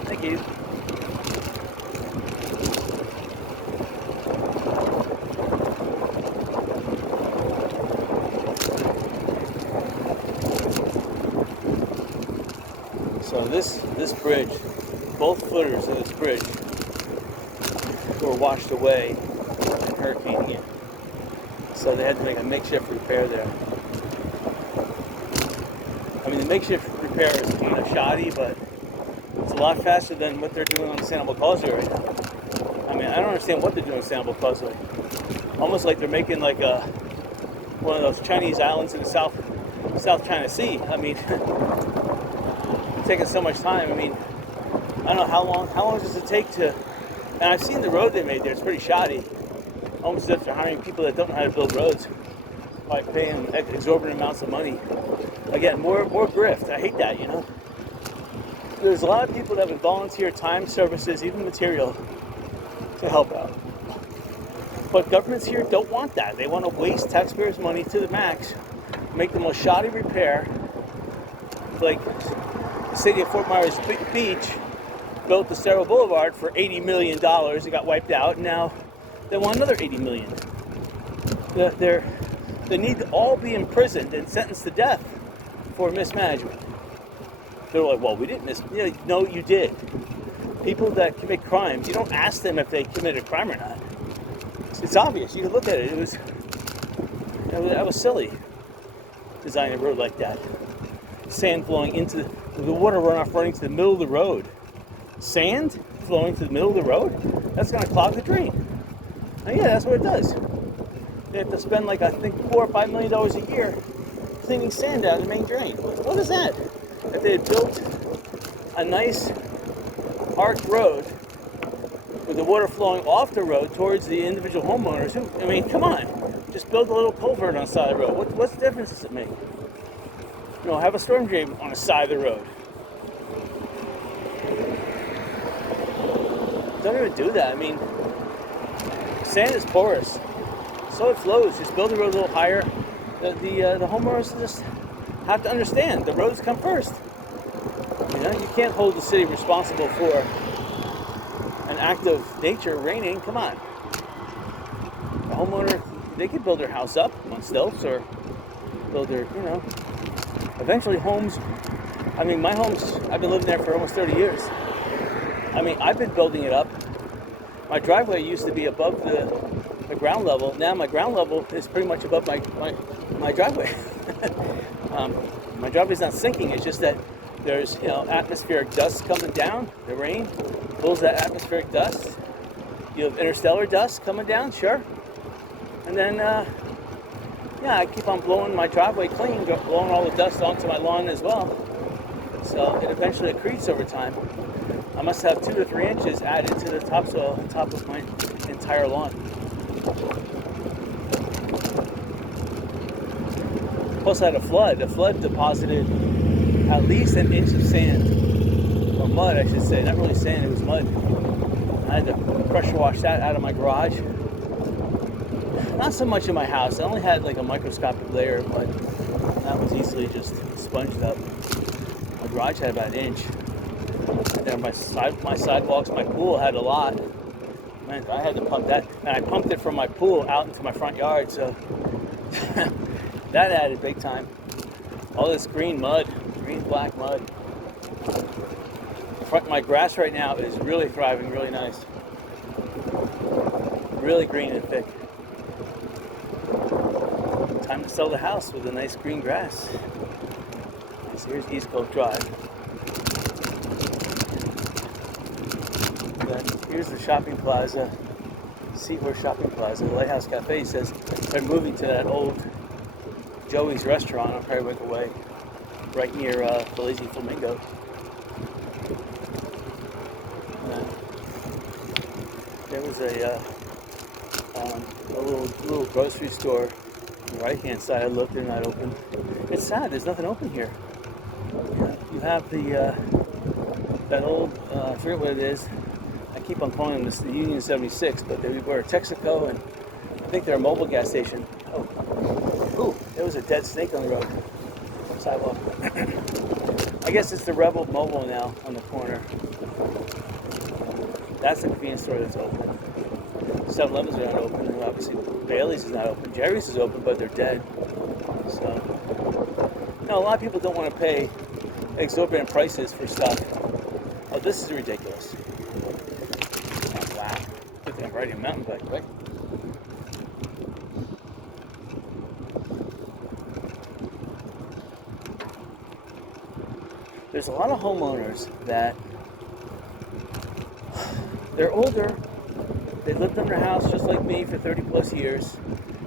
Thank you. So this bridge, both footers of this bridge were washed away in Hurricane Ian. So they had to make a makeshift repair there. I mean, the makeshift repair is kind of shoddy, but it's a lot faster than what they're doing on the Sanibel Causeway right now. I mean, I don't understand what they're doing on Sanibel Causeway. Almost like they're making like one of those Chinese islands in the South China Sea. I mean, it's taking so much time. I mean, I don't know how long does it take to, and I've seen the road they made there, it's pretty shoddy. Almost as if they're hiring people that don't know how to build roads by paying exorbitant amounts of money. Again, more grift. I hate that, you know. There's a lot of people that would volunteer time, services, even material to help out. But governments here don't want that. They want to waste taxpayers' money to the max, make the most shoddy repair. Like the city of Fort Myers Beach built the Cerro Boulevard for $80 million. It got wiped out, and now they want another $80 million. They need to all be imprisoned and sentenced to death for mismanagement. They're like, well, we didn't no, you did. People that commit crimes, you don't ask them if they committed a crime or not. It's obvious. You can look at it. That was silly. Designing a road like that. Sand flowing into the water runoff running to the middle of the road. Sand flowing to the middle of the road? That's going to clog the drain. And yeah, that's what it does. They have to spend like, I think, $4 or $5 million a year cleaning sand out of the main drain. What is that? If they had built a nice arched road with the water flowing off the road towards the individual homeowners, I mean, come on. Just build a little culvert on the side of the road. What's the difference does it make? You know, have a storm drain on the side of the road. Don't even do that. I mean, sand is porous, so it flows. Just build the road a little higher. The homeowners just have to understand the roads come first. You know, you can't hold the city responsible for an act of nature raining. Come on, the homeowner, they can build their house up on stilts or build their, you know, eventually homes. I mean, my home's, I've been living there for almost 30 years. I mean, I've been building it up. My driveway used to be above the ground level. Now my ground level is pretty much above my driveway. My driveway's not sinking. It's just that there's, you know, atmospheric dust coming down. The rain pulls that atmospheric dust. You have interstellar dust coming down, sure. And then, yeah, I keep on blowing my driveway clean, blowing all the dust onto my lawn as well. So it eventually accretes over time. I must have 2 to 3 inches added to the topsoil on top of my entire lawn. Plus I had a flood. The flood deposited at least an inch of sand, or mud I should say, not really sand, it was mud. I had to pressure wash that out of my garage. Not so much in my house. I only had like a microscopic layer of mud. That was easily just sponged up. My garage had about an inch. And then my sidewalks, my pool had a lot. Man, I had to pump that. And I pumped it from my pool out into my front yard, so that added big time. All this green mud, green black mud. My grass right now is really thriving, really nice. Really green and thick. Time to sell the house with a nice green grass. So here's East Coast Drive. Then here's the shopping plaza, Seahorse Shopping Plaza. The Lighthouse Cafe says they're moving to that old Joey's restaurant on Perrywick Way, right near the Lazy Flamingo. There was a little grocery store on the right-hand side. I looked, they're not open. It's sad, there's nothing open here. You have that old, I forget what it is. I keep on calling this the Union 76, but they were Texaco, and I think they're a mobile gas station. Oh, ooh, there was a dead snake on the road, sidewalk. I guess it's the Rebel Mobile now on the corner. That's the convenience store that's open. 7-Elevens are not open, and obviously Bailey's is not open. Jerry's is open, but they're dead. So, no, a lot of people don't want to pay exorbitant prices for stuff. Oh, this is ridiculous. Oh, wow. I think I'm riding a mountain bike, right? there's a lot of homeowners that they're older. They lived in their house just like me for 30 plus years.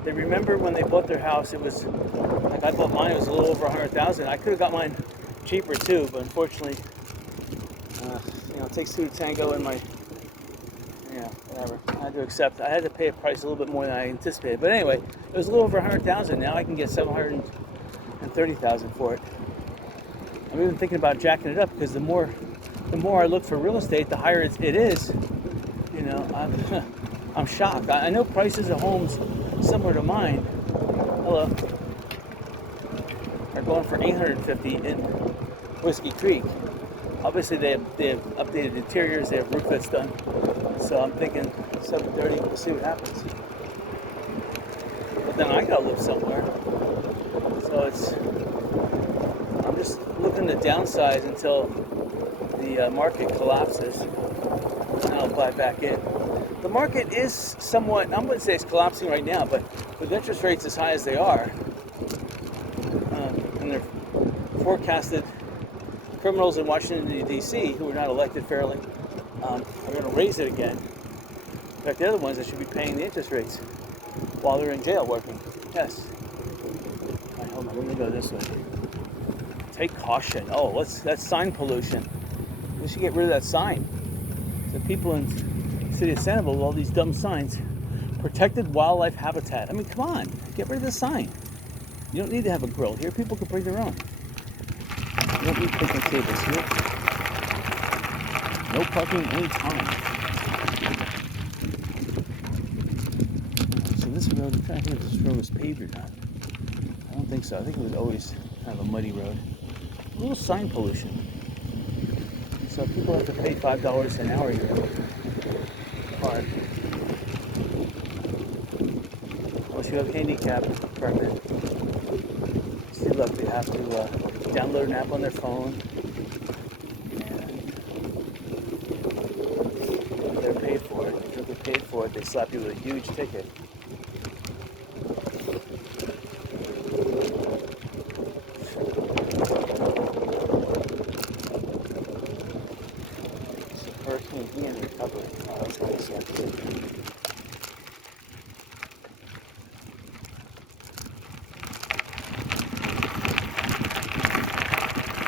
They remember when they bought their house, it was like I bought mine, it was a little over 100,000. I could have got mine cheaper too, but unfortunately, it takes two to tango, and whatever. I had to accept. I had to pay a price a little bit more than I anticipated. But anyway, it was a little over 100,000. Now I can get 730,000 for it. I'm even thinking about jacking it up because the more I look for real estate, the higher it is. I'm shocked. I know prices of homes similar to mine, hello, are going for $850 in Whiskey Creek. Obviously, they have updated interiors. They have roof fits done. So I'm thinking 730. We'll see what happens. But then I gotta live somewhere. So I'm just looking to downsize until the market collapses, and I'll buy back in. The market is somewhat, I wouldn't say it's collapsing right now, but with interest rates as high as they are, and they're forecasted criminals in Washington, D.C., who are not elected fairly, are going to raise it again. In fact, they're the ones that should be paying the interest rates while they're in jail working. Yes. All right, hold on, let me go this way. Take caution. Oh, that's sign pollution. We should get rid of that sign. The people in the city of Sanibel with all these dumb signs. Protected wildlife habitat. I mean, come on. Get rid of the sign. You don't need to have a grill here. People can bring their own. You don't need picnic tables here. No parking anytime. So this road, I'm trying to think if this road was paved or not. I don't think so. I think it was always kind of a muddy road. A little sign pollution. So people have to pay $5 an hour here. Hard. Unless you have a handicap permit. Still have to download an app on their phone. And they're paid for it. If they're paid for it, they slap you with a huge ticket. Hurricane Ian recovery. Oh, that's nice.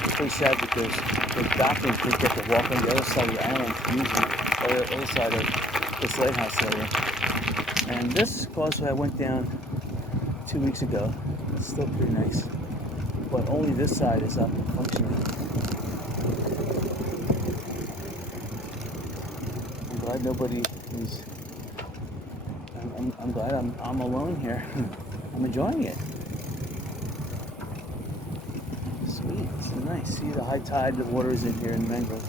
It's pretty sad because the doctors did get to walk on the other side of the island to use the other side of this lighthouse area. And this causeway I went down 2 weeks ago. It's still pretty nice. But only this side is up and functioning. I'm glad nobody is. I'm glad I'm alone here. I'm enjoying it. Sweet, it's nice. See the high tide, the water is in here in the mangrove.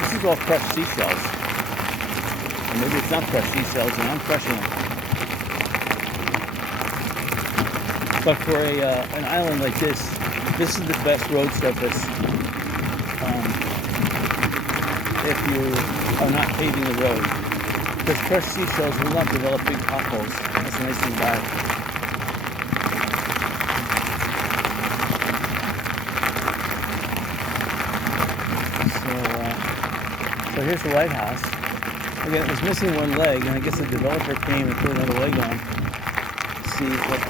This is all crushed seashells. Or maybe it's not crushed seashells and I'm crushing them. But for an island like this is the best road surface if you are not paving the road. Because crushed seashells will not develop big potholes. That's the nice thing about it. So here's the lighthouse. Again, it was missing one leg, and I guess the developer came and put another leg on to see what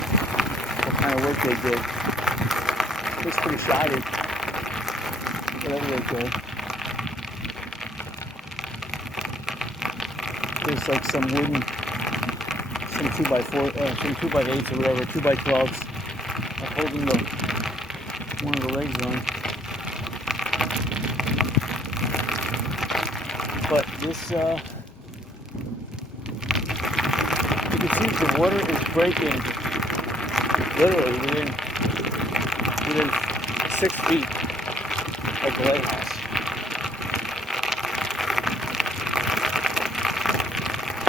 kind of work they did. It looks pretty shoddy. Whatever they did. There's like some wooden, some 2x4, some 2x8s or whatever, 2x12s holding one of the legs on. But this, you can see the water is breaking literally within 6 feet of the lighthouse.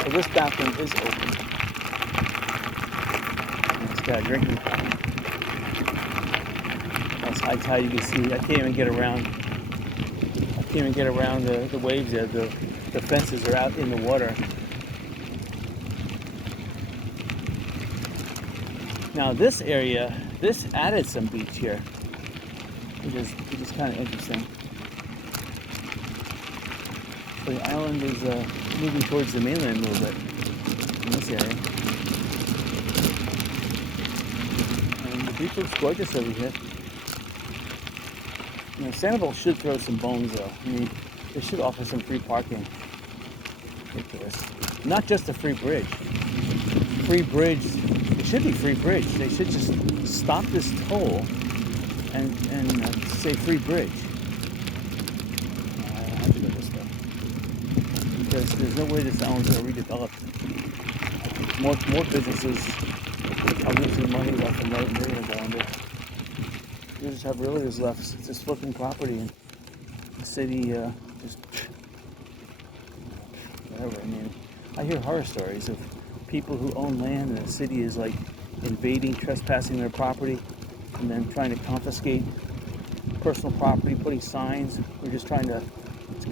So this bathroom is open. And it's got a drinking fountain. That's high tide, you can see. I can't even get around. The waves there. The fences are out in the water. Now this area, this added some beach here, which is kind of interesting. So the island is moving towards the mainland a little bit in this area. And the beach looks gorgeous over here. You know, Sanibel should throw some bones though. I mean, they should offer some free parking. Ridiculous. Not just a free bridge. Free bridge. It should be free bridge. They should just stop this toll and say free bridge. I have to go this way because there's no way this island's going to redevelop. More businesses are losing money left and right, and they're going to go under. You just have realtors left just flipping property, and the city just whatever. I mean, I hear horror stories of people who own land and the city is like invading, trespassing their property, and then trying to confiscate personal property, putting signs. We're just trying to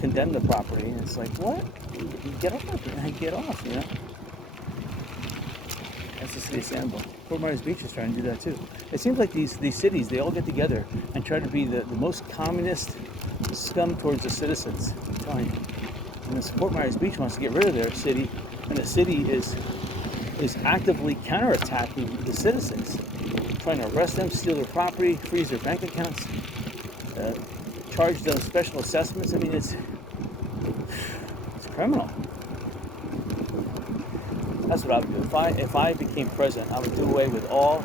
condemn the property, and it's like, what? You get off, get off, you know? That's the city of Sanibel. Fort Myers Beach is trying to do that too. It seems like these cities, they all get together and try to be the most communist scum towards the citizens. I'm telling you. And this Fort Myers Beach wants to get rid of their city, and the city is actively counterattacking the citizens, trying to arrest them, steal their property, freeze their bank accounts, charge them special assessments. I mean, it's criminal. That's what I would do. If I became president, I would do away with all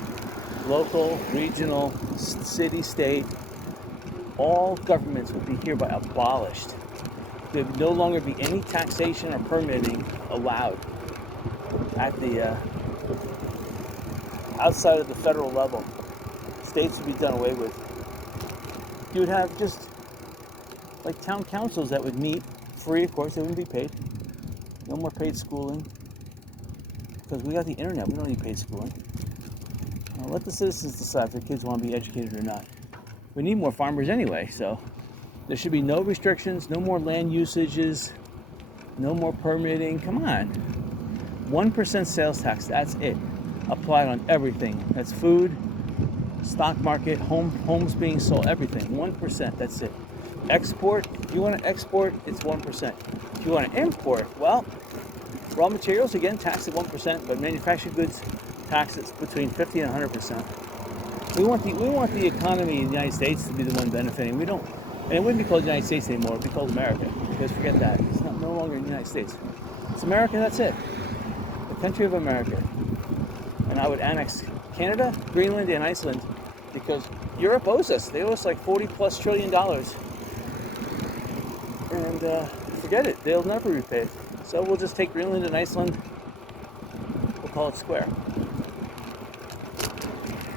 local, regional, city, state. All governments would be hereby abolished. There would no longer be any taxation or permitting allowed at the outside of the federal level. States would be done away with. You would have just like town councils that would meet free, of course. They wouldn't be paid. No more paid schooling. Because we got the internet, we don't need paid schooling. Let the citizens decide if their kids want to be educated or not. We need more farmers anyway, so there should be no restrictions, no more land usages, no more permitting. Come on. 1% sales tax, that's it. Applied on everything. That's food, stock market, homes being sold, everything. 1%, that's it. Export, if you want to export, it's 1%. If you want to import, well, raw materials, again, taxed at 1%, but manufactured goods taxed between 50 and 100%. We want the economy in the United States to be the one benefiting. We don't, and it wouldn't be called the United States anymore. It would be called America. Because forget that. It's no longer the United States. It's America, that's it. The country of America. And I would annex Canada, Greenland, and Iceland because Europe owes us. They owe us like $40+ trillion. And forget it. They'll never repay it. So we'll just take Greenland and Iceland. We'll call it square.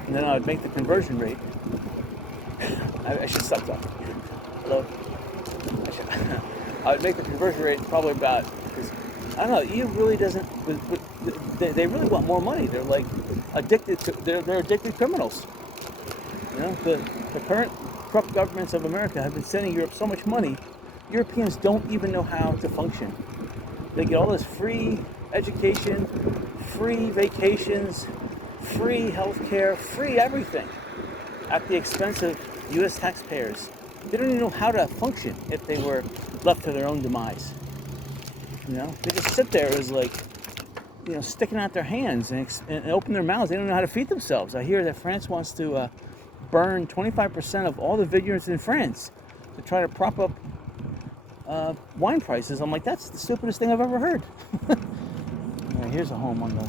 And then I would make the conversion rate. I should stop talking. Hello? I would make the conversion rate probably about, because I don't know, EU really doesn't, they really want more money. They're like addicted to, they're addicted criminals. You know, the current corrupt governments of America have been sending Europe so much money, Europeans don't even know how to function. They get all this free education, free vacations, free healthcare, free everything at the expense of U.S. taxpayers. They don't even know how to function if they were left to their own demise. You know, they just sit there as like, you know, sticking out their hands and open their mouths. They don't know how to feed themselves. I hear that France wants to burn 25% of all the vineyards in France to try to prop up wine prices. I'm like, that's the stupidest thing I've ever heard. Right, here's a home on the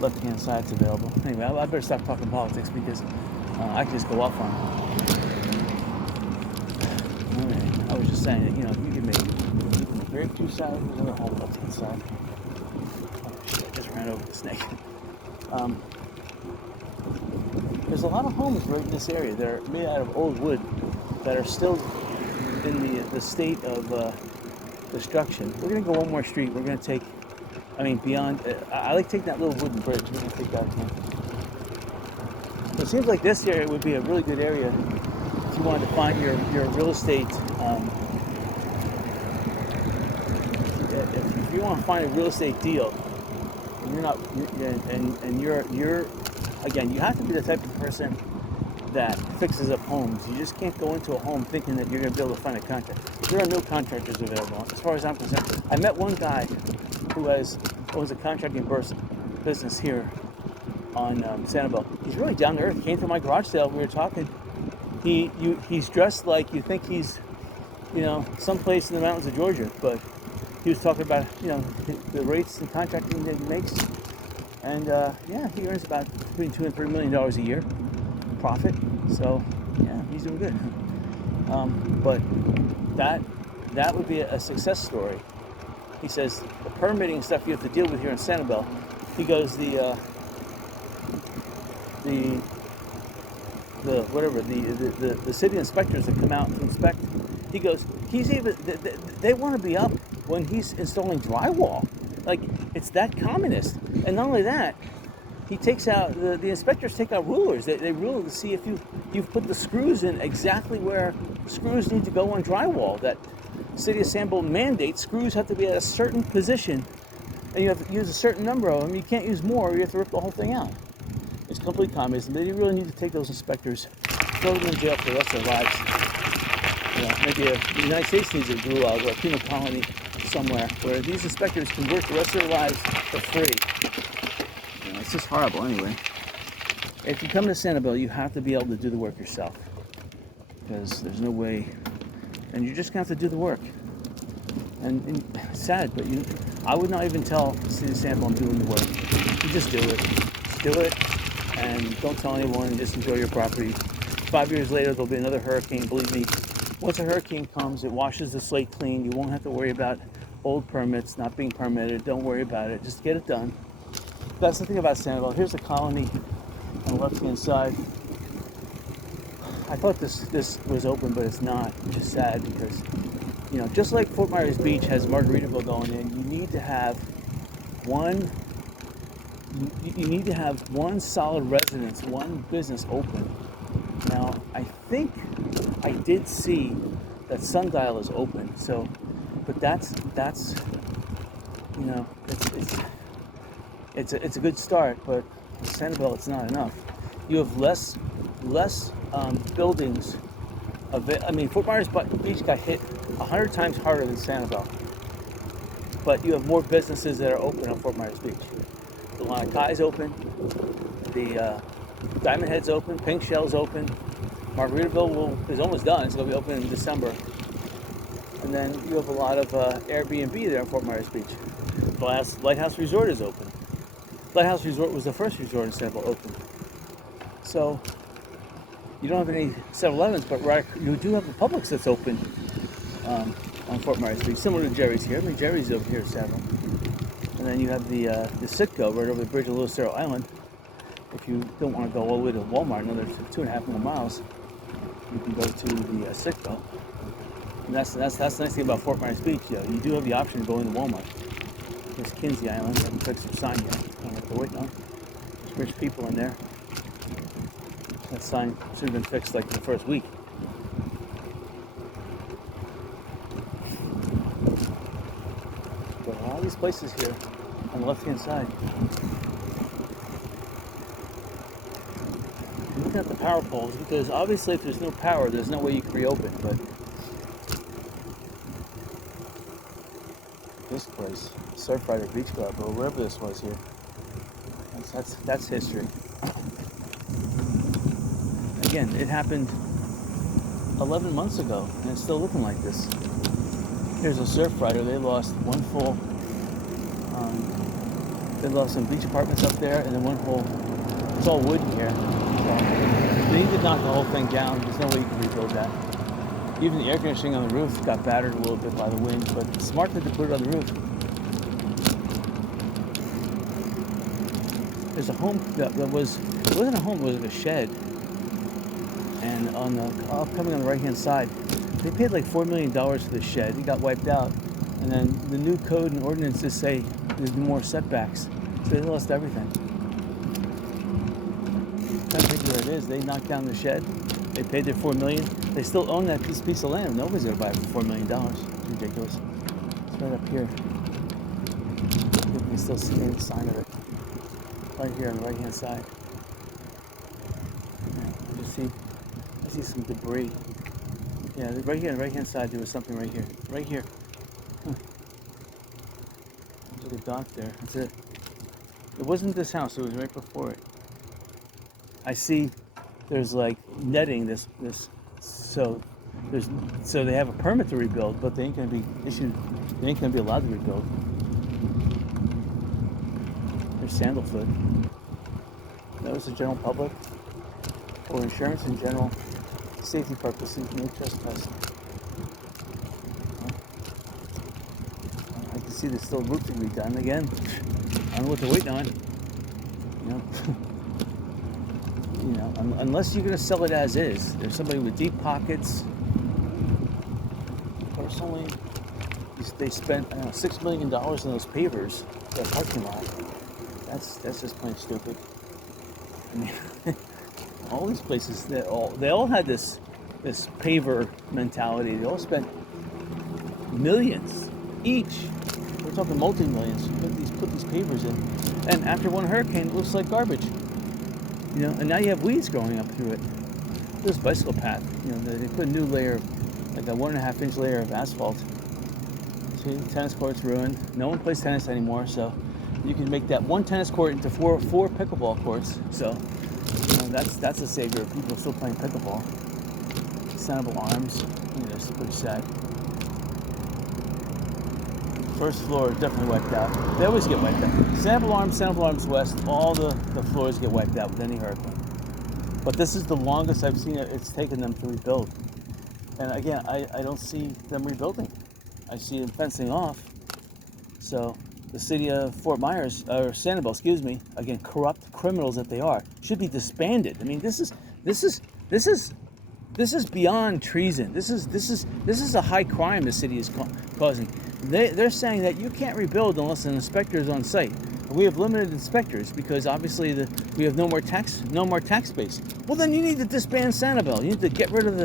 left-hand side that's available. Anyway, I better stop talking politics because I can just go off on it. Alright, I was just saying that, you know, you can make very two sides. There's another home left-hand side. Oh shit, I just ran over the snake. There's a lot of homes right in this area. They're made out of old wood that are still in the state of destruction. We're going to go one more street. We're going to take, I mean, beyond, I like taking that little wooden bridge. We're going to take that again. It seems like this area would be a really good area if you wanted to find your real estate. If you want to find a real estate deal, and you're not, and you're again, you have to be the type of person that fixes up homes. You just can't go into a home thinking that you're going to be able to find a contractor. There are no contractors available, as far as I'm concerned. I met one guy who owns a contracting business here on Sanibel. He's really down to earth. He came to my garage sale. We were talking. He's dressed like you think he's, someplace in the mountains of Georgia. But he was talking about, the rates and contracting that he makes. And he earns about between $2 and $3 million a year profit. So yeah, he's doing good. But that would be a success story. He says the permitting stuff you have to deal with here in Sanibel. He goes the city inspectors that come out to inspect. He goes, they want to be up when he's installing drywall. Like, it's that communist. And not only that, he takes out the inspectors take out rulers. They rule to see if you've put the screws in exactly where screws need to go on drywall. That City of Sanibel mandates screws have to be at a certain position, and you have to use a certain number of them. You can't use more, or you have to rip the whole thing out. It's complete communism. They really need to take those inspectors, throw them in jail for the rest of their lives. Maybe the United States needs a gulag or a penal colony somewhere where these inspectors can work the rest of their lives for free. It's just horrible anyway. If you come to Sanibel, you have to be able to do the work yourself, because there's no way, and you're just going to have to do the work. And it's sad, but I would not even tell the City of Sanibel I'm doing the work. You just do it. Just do it, and don't tell anyone, and just enjoy your property. 5 years later, there'll be another hurricane. Believe me, once a hurricane comes, it washes the slate clean. You won't have to worry about old permits not being permitted. Don't worry about it. Just get it done. That's the thing about Sanibel. Here's the colony on the left-hand side. I thought this was open, but it's not, which is sad because, just like Fort Myers Beach has Margaritaville going in, you need to have one solid residence, one business open. Now, I think I did see that Sundial is open, but that's it's a good start, but Sanibel, it's not enough. You have less buildings. Fort Myers Beach got hit 100 times harder than Sanibel, but you have more businesses that are open on Fort Myers Beach. The Lanakai's open, the Diamond Head's open, Pink Shell's open, Margaritaville is almost done. It's going to be open in December. And then you have a lot of Airbnb there in Fort Myers Beach. Lighthouse Resort is open. Lighthouse Resort was the first resort in Sanibel open. So you don't have any 7-Elevens, but you do have the Publix that's open on Fort Myers Beach, similar to Jerry's here. Jerry's over here at Sanibel. And then you have the Citgo right over the bridge of Little Cerro Island. If you don't want to go all the way to Walmart, another 2.5 more miles, you can go to the Citgo. And that's the nice thing about Fort Myers Beach. You do have the option of going to Walmart. There's Kinsey Island. I haven't fixed the sign yet. I don't know what they're waiting on. There's rich people in there. That sign should have been fixed like the first week. But all these places here on the left-hand side. Look at the power poles, because obviously if there's no power, there's no way you can reopen. But this place, Surfrider Beach Club, or wherever this was here, that's history. Again, it happened 11 months ago, and it's still looking like this. Here's a Surfrider. They lost one full. They lost some beach apartments up there, and then one whole. It's all wood in here. So they need to knock the whole thing down. There's no way you can rebuild that. Even the air conditioning on the roof got battered a little bit by the wind, but it's smart to put it on the roof. There's a home it wasn't a home, it was like a shed. And coming on the right-hand side, they paid like $4 million for the shed. It got wiped out. And then the new code and ordinances say there's more setbacks. So they lost everything. I think where it is. They knocked down the shed. They paid their $4 million. They still own that piece of land. Nobody's gonna buy it for $4 million. It's ridiculous. It's right up here. You can still see the sign of it. Right here on the right-hand side. I see some debris. Yeah, right here on the right-hand side, there was something right here. Right here. Huh. There's like a dot there. That's it. It wasn't this house. It was right before it. I see there's like netting so they have a permit to rebuild, but they ain't gonna be allowed to rebuild. There's sandalwood. That was the general public for insurance and general safety purposes, no trespassing. I can see there's still roofing to be done again. I don't know what they're waiting on. Unless you're going to sell it as is. There's somebody with deep pockets. Personally, they spent $6 million in those pavers, that parking lot. That's just plain stupid. I mean, all these places, they all had this paver mentality. They all spent millions each. We're talking multi-millions. Put these pavers in, and after one hurricane, it looks like garbage. And now you have weeds growing up through it. This bicycle path, they put a new layer, like a 1.5-inch layer of asphalt. See, tennis court's ruined. No one plays tennis anymore, so you can make that one tennis court into four pickleball courts. So that's a savior. People are still playing pickleball. Sanibel Arms, it's pretty sad. First floor is definitely wiped out. They always get wiped out. Sanibel Arms West, all the floors get wiped out with any hurricane. But this is the longest I've seen it's taken them to rebuild. And again, I don't see them rebuilding. I see them fencing off. So the city of Fort Myers, or Sanibel, excuse me, again, corrupt criminals that they are, should be disbanded. I mean, this is beyond treason. This is a high crime the city is causing. They're saying that you can't rebuild unless an inspector is on site. We have limited inspectors because obviously we have no more tax base. Well, then you need to disband Sanibel. You need to get rid of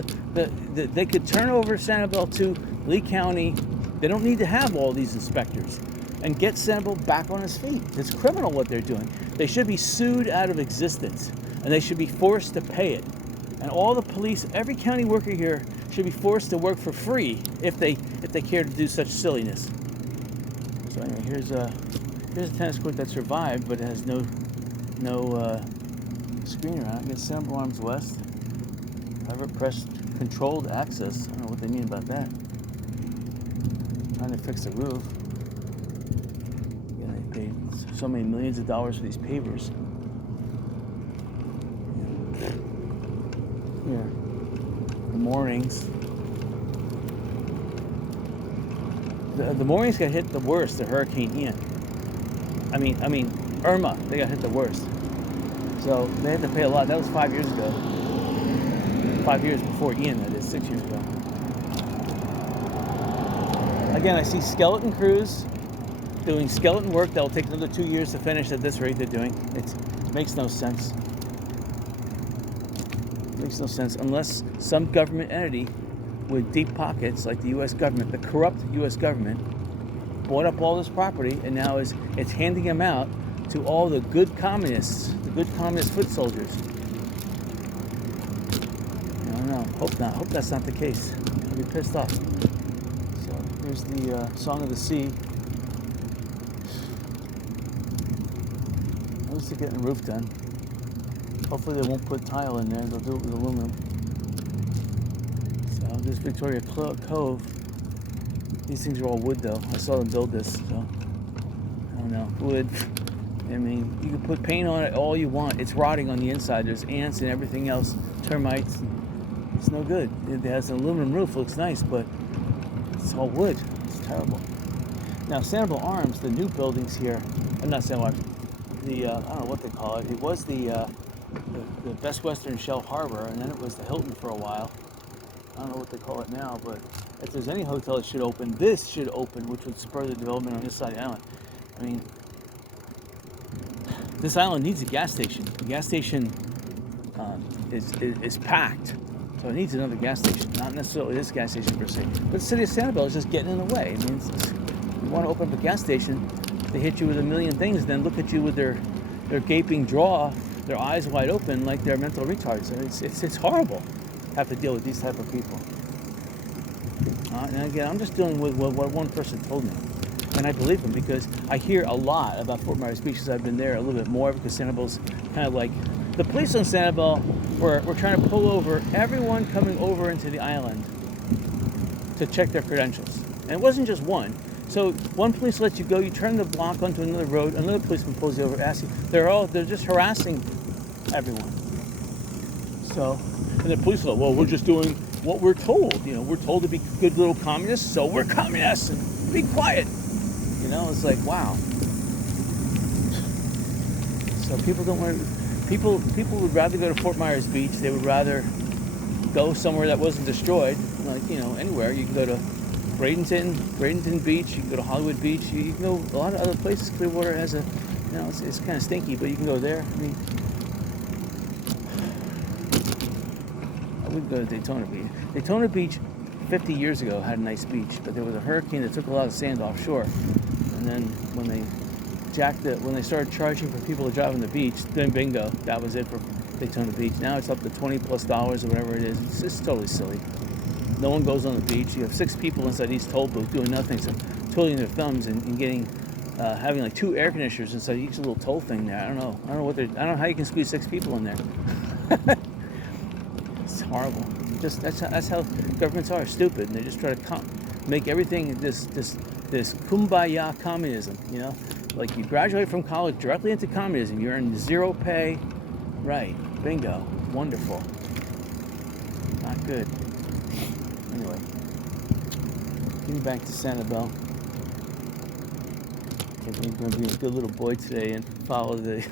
they could turn over Sanibel to Lee County. They don't need to have all these inspectors, and get Sanibel back on his feet. It's criminal what they're doing. They should be sued out of existence, and they should be forced to pay it. And all the police, every county worker here, should be forced to work for free if they care to do such silliness. So anyway, here's a tennis court that survived, but it has no screen around it. It's Sanibel Arms West. However, press controlled access. I don't know what they mean about that. Trying to fix the roof. Again, they paid so many millions of dollars for these pavers. Here, the moorings. The moorings got hit the worst. The Hurricane Ian. I mean Irma. They got hit the worst. So they had to pay a lot. That was 5 years ago. 5 years before Ian. That is 6 years ago. Again, I see skeleton crews doing skeleton work that will take another 2 years to finish at this rate they're doing. It makes no sense. Makes no sense unless some government entity with deep pockets like the U.S. government, the corrupt U.S. government, bought up all this property and now it's handing them out to all the good communists, the good communist foot soldiers. I don't know. Hope not. Hope that's not the case. I'll be pissed off. So here's the Song of the Sea. At least they're getting the roof done. Hopefully they won't put tile in there. They'll do it with aluminum. So this Victoria Cove. These things are all wood though. I saw them build this, so I don't know. Wood. I mean, you can put paint on it all you want. It's rotting on the inside. There's ants and everything else, termites. It's no good. It has an aluminum roof. Looks nice, but it's all wood. It's terrible. Now, Sanibel Arms, the new buildings here. Not Sanibel Arms. The I don't know what they call it. It was the Best Western Shell Harbor, and then it was the Hilton for a while. I don't know what they call it now, but if there's any hotel that should open, this should open, which would spur the development on this side of the island. I mean, this island needs a gas station. The gas station is packed, so it needs another gas station. Not necessarily this gas station per se, but the city of Sanibel is just getting in the way. I mean, you want to open up a gas station, they hit you with a million things, then look at you with their gaping jaw their eyes wide open like they're mental retards. I mean, it's horrible to have to deal with these type of people. And again, I'm just dealing with what one person told me. And I believe him because I hear a lot about Fort Myers Beach because I've been there a little bit more because Sanibel's kind of like, the police on Sanibel were trying to pull over everyone coming over into the island to check their credentials. And it wasn't just one. So one police lets you go, you turn the block onto another road, another policeman pulls you over, asks you, they're just harassing everyone. So, and the police are like, well, we're just doing what we're told. You know, we're told to be good little communists, so we're communists and be quiet. You know, it's like, wow. So people don't want to, people would rather go to Fort Myers Beach. They would rather go somewhere that wasn't destroyed, like, you know, anywhere. You can go to Bradenton Beach, you can go to Hollywood Beach, you can go a lot of other places. Clearwater has a, you know, it's kind of stinky, but you can go there. I mean, I wouldn't go to Daytona Beach. Daytona Beach 50 years ago had a nice beach, but there was a hurricane that took a lot of sand offshore. And then when they started charging for people to drive on the beach, then bingo, that was it for Daytona Beach. Now it's up to $20+ or whatever it is. It's just totally silly. No one goes on the beach. You have 6 people inside each toll booth doing nothing, so twiddling their thumbs and getting, having like 2 air conditioners inside each little toll thing there. I don't know how you can squeeze 6 people in there. It's horrible. Just that's how governments are, stupid, and they just try to make everything this kumbaya communism. You know, like you graduate from college directly into communism. You earn 0 pay, right? Bingo, wonderful. Not good. Anyway, getting back to Sanibel. I'm going to be a good little boy today and follow the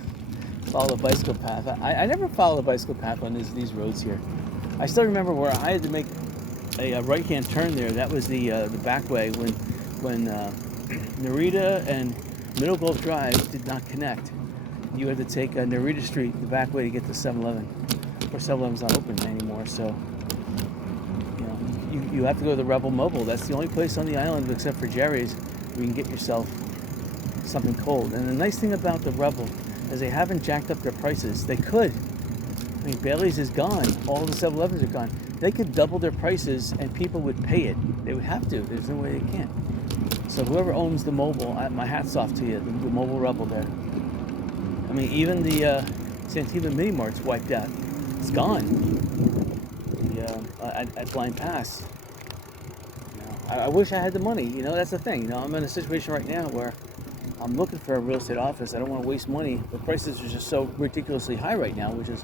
bicycle path. I never follow the bicycle path on these roads here. I still remember where I had to make a right-hand turn there. That was the back way when Narita and Middle Gulf Drive did not connect. You had to take Narita Street, the back way, to get to 7-Eleven. Or 7-Eleven's not open anymore, so you have to go to the Rebel Mobile. That's the only place on the island, except for Jerry's, where you can get yourself something cold. And the nice thing about the Rebel is they haven't jacked up their prices. They could. I mean, Bailey's is gone. All the 7-Elevens are gone. They could double their prices and people would pay it. They would have to. There's no way they can't. So whoever owns the Mobile, my hat's off to you, the Mobile Rebel there. I mean, even the Santiva Mini Mart's wiped out. It's gone. At Blind Pass. I wish I had the money. You know, that's the thing. You know, I'm in a situation right now where I'm looking for a real estate office. I don't want to waste money. The prices are just so ridiculously high right now, which is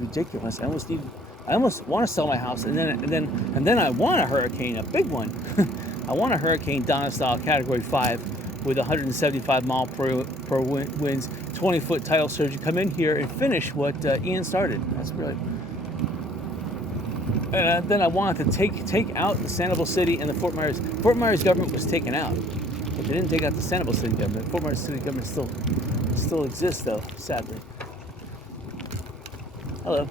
ridiculous. I almost want to sell my house, and then I want a hurricane, a big one. I want a hurricane Donna style Category 5 with 175 mile per winds, 20-foot tidal surge. Come in here and finish what Ian started. That's really. And then I wanted to take out the Sanibel City and the Fort Myers government was taken out, but they didn't take out the Sanibel City government. Fort Myers City government still exists, though, sadly. Hello.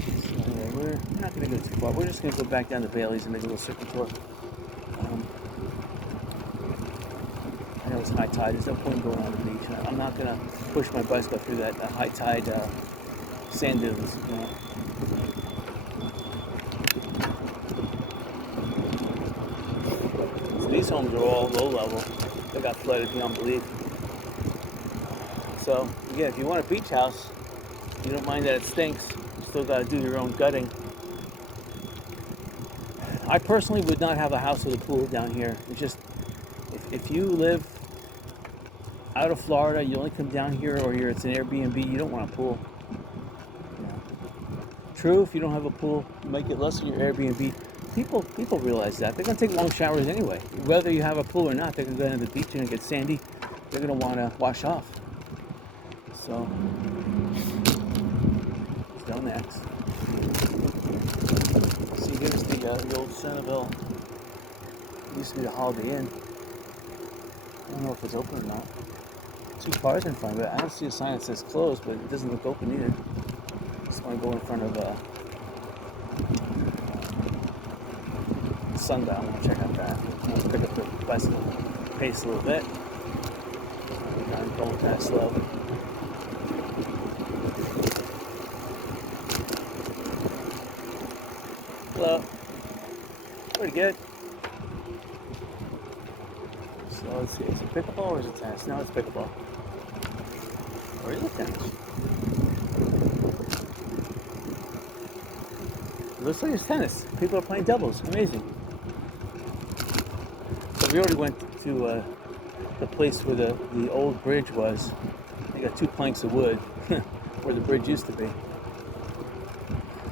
So anyway, we're not going to go too far. We're just going to go back down to Bailey's and make a little circuit tour. I know it's high tide. There's no point in going on the beach. I'm not going to push my bicycle through that high tide sand dunes. You know. So these homes are all low level. They got flooded beyond belief. So again, if you want a beach house, you don't mind that it stinks. You still got to do your own gutting. I personally would not have a house with a pool down here. It's just, if you live out of Florida, you only come down here, or it's an Airbnb, you don't want a pool. True, if you don't have a pool, you might get less in your Airbnb. People realize that. They're going to take long showers anyway. Whether you have a pool or not, they're going to go to the beach and get sandy. They're going to want to wash off. So, let's go next. See, here's the old Sanibel. It used to be the Holiday Inn. I don't know if it's open or not. 2 cars in front of it. I don't see a sign that says closed, but it doesn't look open either. Just want to go in front of Sundial. I want to check out that. I want to pick up the bicycle pace a little bit. kind of going kind of slow. Hello. Pretty good. So let's see, is it pickleball or is it tennis? No, it's pickleball. Or is it tennis? It looks like it's tennis. People are playing doubles. Amazing. So we already went to the place where the old bridge was. They got 2 planks of wood where the bridge used to be.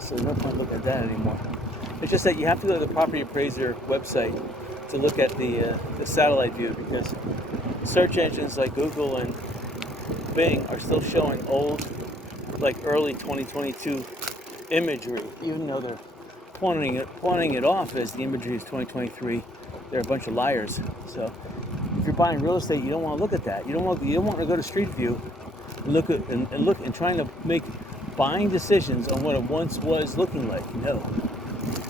So there's no point looking at that anymore. It's just that you have to go to the property appraiser website to look at the satellite view, because search engines like Google and Bing are still showing old, like early 2022 imagery, even though they're pointing it off as the imagery is 2023. They're a bunch of liars. So if you're buying real estate, you don't want to look at that. You don't want to go to Street View and look and trying to make buying decisions on what it once was looking like. No,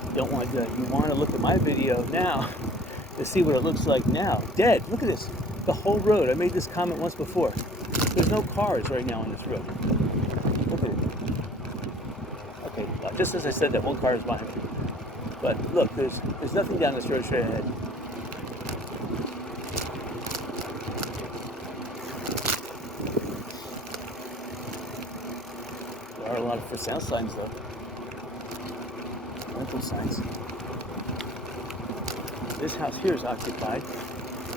you don't want to do that. You want to look at my video now to see what it looks like now. Dead. Look at this. The whole road. I made this comment once before. There's no cars right now on this road. Look at it. Okay, well, just as I said that, one car is behind me. But look, there's nothing down this road straight ahead. There are a lot of for sale signs though. Rental signs. This house here is occupied.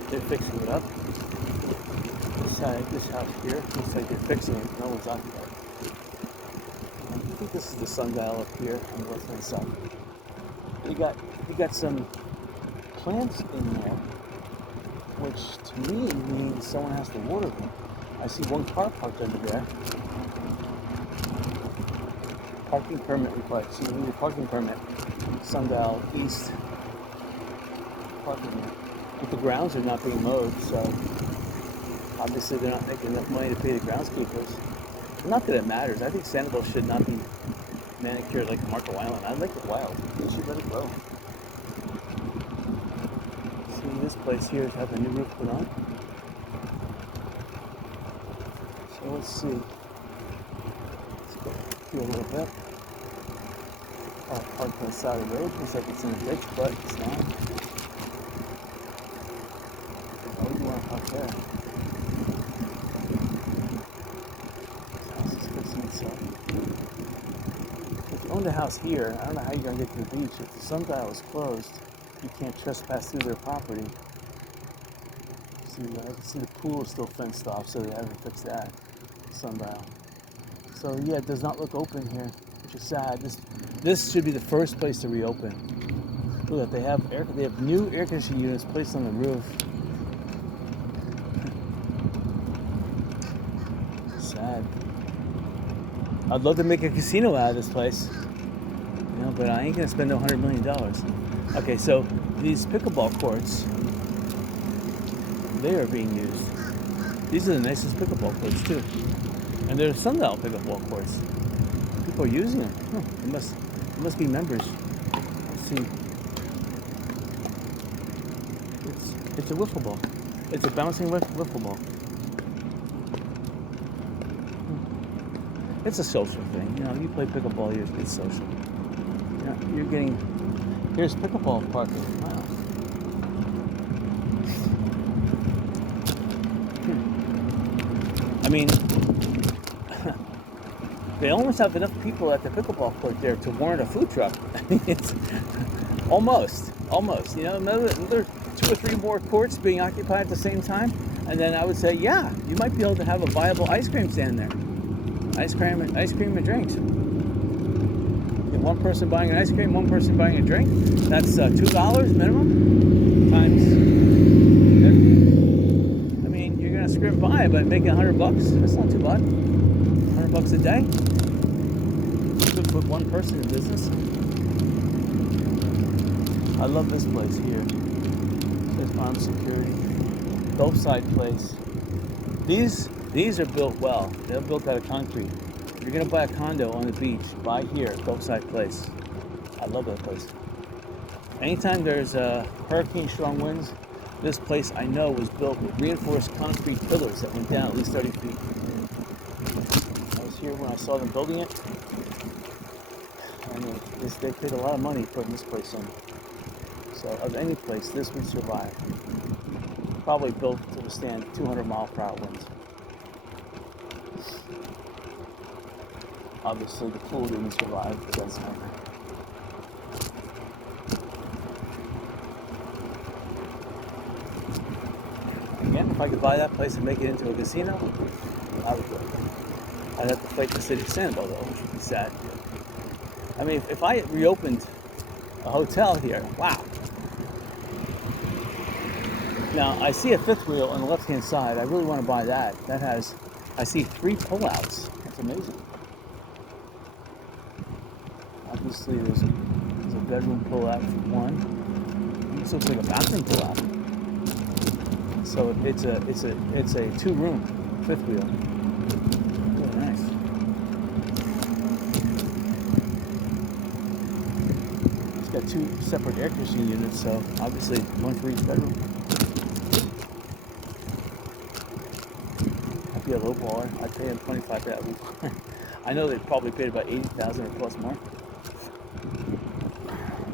They're fixing it up. This house here looks like they're fixing it. No one's occupied. I think this is the sundial up here on the left-hand side. You got some plants in there, which to me means someone has to water them. I see one car parked under there. Parking permit required. So you need a parking permit. Sundial East parking there. But the grounds are not being mowed, so obviously they're not making enough money to pay the groundskeepers. Not that it matters. I think Sanibel should not be manicured like Marco Island. I like it wild. They should let it grow. See, this place here is having a new roof put on. So let's see. Let's go through a little bit. Parked on the side of the road. Looks like it's in a ditch, but it's not. Oh, you want to park there? If you own the house here, I don't know how you're going to get to the beach. If the sundial is closed, you can't trespass through their property. See, I can see the pool is still fenced off, so they haven't fixed that sundial. So yeah, it does not look open here, which is sad. This should be the first place to reopen. Look at, they have new air conditioning units placed on the roof. Sad. I'd love to make a casino out of this place, you know, but I ain't gonna spend $100 million. Okay, so these pickleball courts, they are being used. These are the nicest pickleball courts too, and they're sundial pickleball courts. People are using them. Huh, they must be members. Let's see. It's a wiffle ball. It's a bouncing wiffle ball. It's a social thing, you know. You play pickleball, it's social. You know, you're getting. Here's pickleball parking. Wow. I mean, they almost have enough people at the pickleball court there to warrant a food truck. I mean, it's almost. You know, another 2 or 3 more courts being occupied at the same time, and then I would say, yeah, you might be able to have a viable ice cream stand there. Ice cream and drinks. One person buying an ice cream, one person buying a drink. That's $2 minimum times 50. I mean, you're gonna scrimp by, but making $100, that's not too bad. $100 a day. Could put one person in business. I love this place here. There's armed security. Gulfside place. These are built well. They're built out of concrete. If you're gonna buy a condo on the beach, buy here, Gulfside Place. I love that place. Anytime there's hurricane strong winds, This place I know was built with reinforced concrete pillars that went down at least 30 feet. I was here when I saw them building it. I mean, they paid a lot of money putting this place in. So of any place, this would survive. Probably built to withstand 200-mile-per-hour winds. Obviously, the pool didn't survive because that's not. Again, if I could buy that place and make it into a casino, I would go. I'd have to fight the city of Sanibel, though, which would be sad. I mean, if I reopened a hotel here, wow. Now, I see a fifth wheel on the left-hand side. I really want to buy that. I see 3 pullouts. That's amazing. Obviously, there's a bedroom pullout for one. This looks like a bathroom pullout. So it's a 2-room fifth wheel. Really nice. It's got 2 separate air conditioning units, so obviously one for each bedroom. I'd be a low baller. I'd pay him $25,000. I know they probably paid about $80,000 or plus more.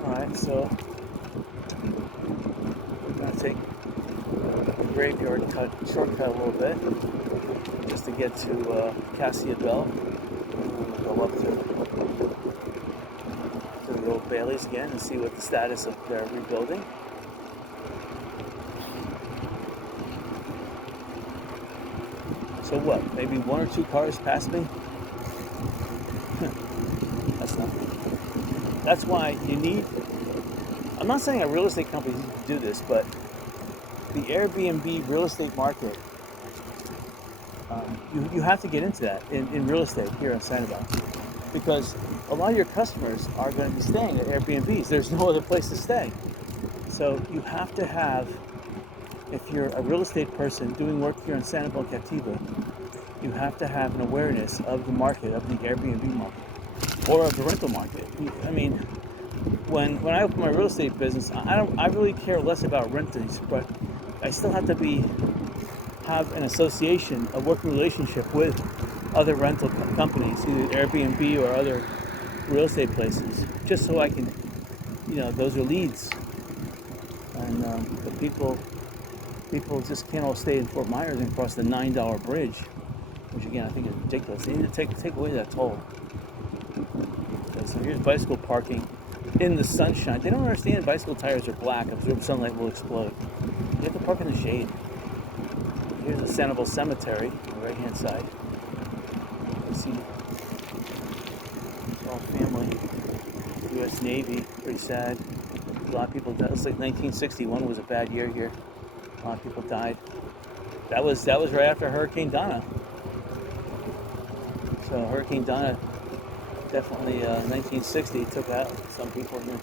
Alright, so we're gonna take the graveyard shortcut a little bit just to get to Cassia Bell. We'll go up to the old Baileys again and see what the status of their rebuilding. So what? Maybe 1 or 2 cars pass me? That's nothing. That's why you need, I'm not saying a real estate company needs to do this, but the Airbnb real estate market, you have to get into that in real estate here in Sanibel, because a lot of your customers are going to be staying at Airbnbs. There's no other place to stay. So you have to have, if you're a real estate person doing work here in Sanibel and Captiva, you have to have an awareness of the market, of the Airbnb market, or of the rental market. I mean, when I open my real estate business, I really care less about renters, but I still have to have an association, a working relationship with other rental companies, either Airbnb or other real estate places, just so I can, those are leads. And the people just can't all stay in Fort Myers and cross the $9 bridge, which again I think is ridiculous. They need to take away that toll. Okay, so here's bicycle parking in the sunshine. They don't understand bicycle tires are black. Absorbed sunlight will explode. You have to park in the shade. Here's the Sanibel Cemetery on the right-hand side. You can see it's all family. U.S. Navy, pretty sad. A lot of people died. It was like 1961 was a bad year here. A lot of people died. That was right after Hurricane Donna. So Hurricane Donna definitely 1960 took out some people here.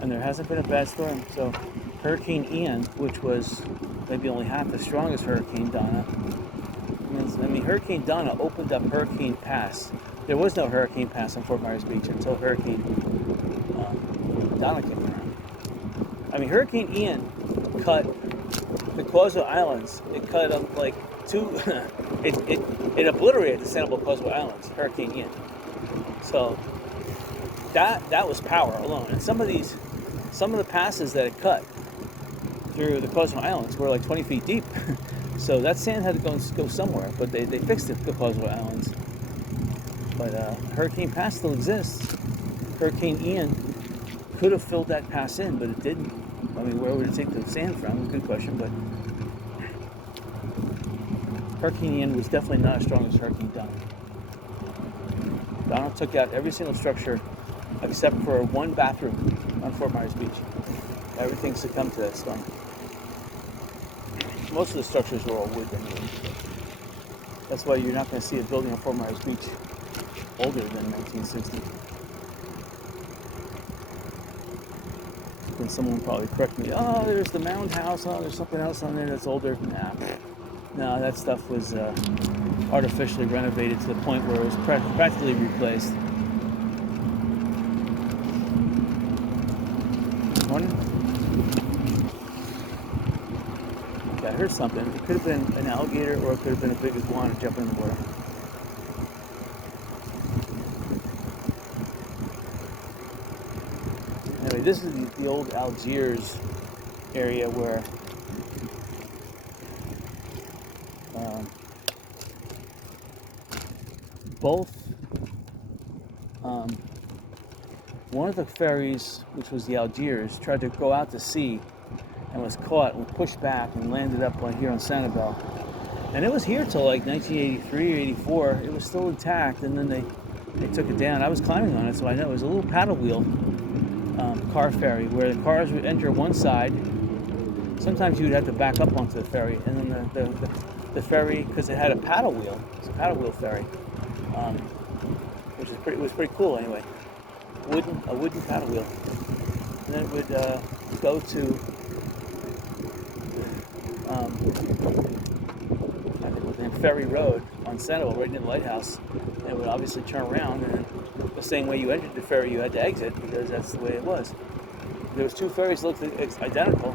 And there hasn't been a bad storm. So Hurricane Ian, which was maybe only half as strong as Hurricane Donna. I mean, Hurricane Donna opened up Hurricane Pass. There was no Hurricane Pass on Fort Myers Beach until Hurricane Donna came around. I mean, Hurricane Ian cut the Causeway Islands. It cut them like it obliterated the Sanibel Causeway Islands, Hurricane Ian. So that was power alone. And some of the passes that it cut through the Causeway Islands were like 20 feet deep. So that sand had to go somewhere, but they fixed it, the Causeway Islands. But Hurricane Pass still exists. Hurricane Ian could have filled that pass in, but it didn't. I mean, where would it take the sand from? Good question, but Hurricane Ian was definitely not as strong as Hurricane Donna. Donna took out every single structure except for one bathroom on Fort Myers Beach. Everything succumbed to that storm. Most of the structures were all wood anyway. That's why you're not going to see a building on Fort Myers Beach older than 1960. And someone will probably correct me. Oh, there's the Mound House. Oh, there's something else on there that's older. No, that stuff was artificially renovated to the point where it was practically replaced. Morning. Okay, I heard something. It could have been an alligator or it could have been a big iguana jumping in the water. Anyway, this is the old Algiers area where both one of the ferries, which was the Algiers, tried to go out to sea and was caught and pushed back and landed up on here on Sanibel. And it was here till like 1983 or 84. It was still intact, and then they took it down. I was climbing on it, so I know. It was a little paddle wheel car ferry where the cars would enter one side. Sometimes you would have to back up onto the ferry, and then the ferry, because it had a paddle wheel, it's a paddle wheel ferry, which was pretty cool anyway. A wooden paddle wheel, and then it would go to I think it was in Ferry Road on Sanibel, right near the lighthouse. And it would obviously turn around, and the same way you entered the ferry, you had to exit because that's the way it was. There was two ferries that looked identical.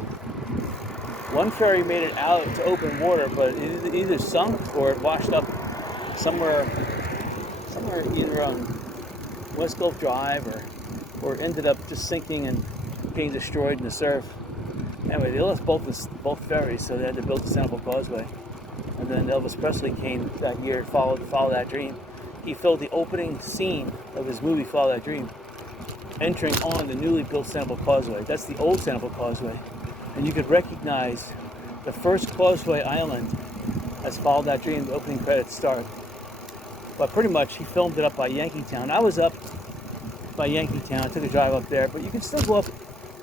One ferry made it out to open water, but it either sunk or it washed up somewhere either on West Gulf Drive or ended up just sinking and being destroyed in the surf. Anyway, they lost both ferries, so they had to build the Sanibel Causeway. And then Elvis Presley came that year, followed That Dream. He filmed the opening scene of his movie Follow That Dream, entering on the newly built Sanibel Causeway. That's the old Sanibel Causeway. And you could recognize the first causeway island as Follow That Dream, the opening credits start. But pretty much he filmed it up by Yankeetown. I was up by Yankeetown. I took a drive up there, but you can still go up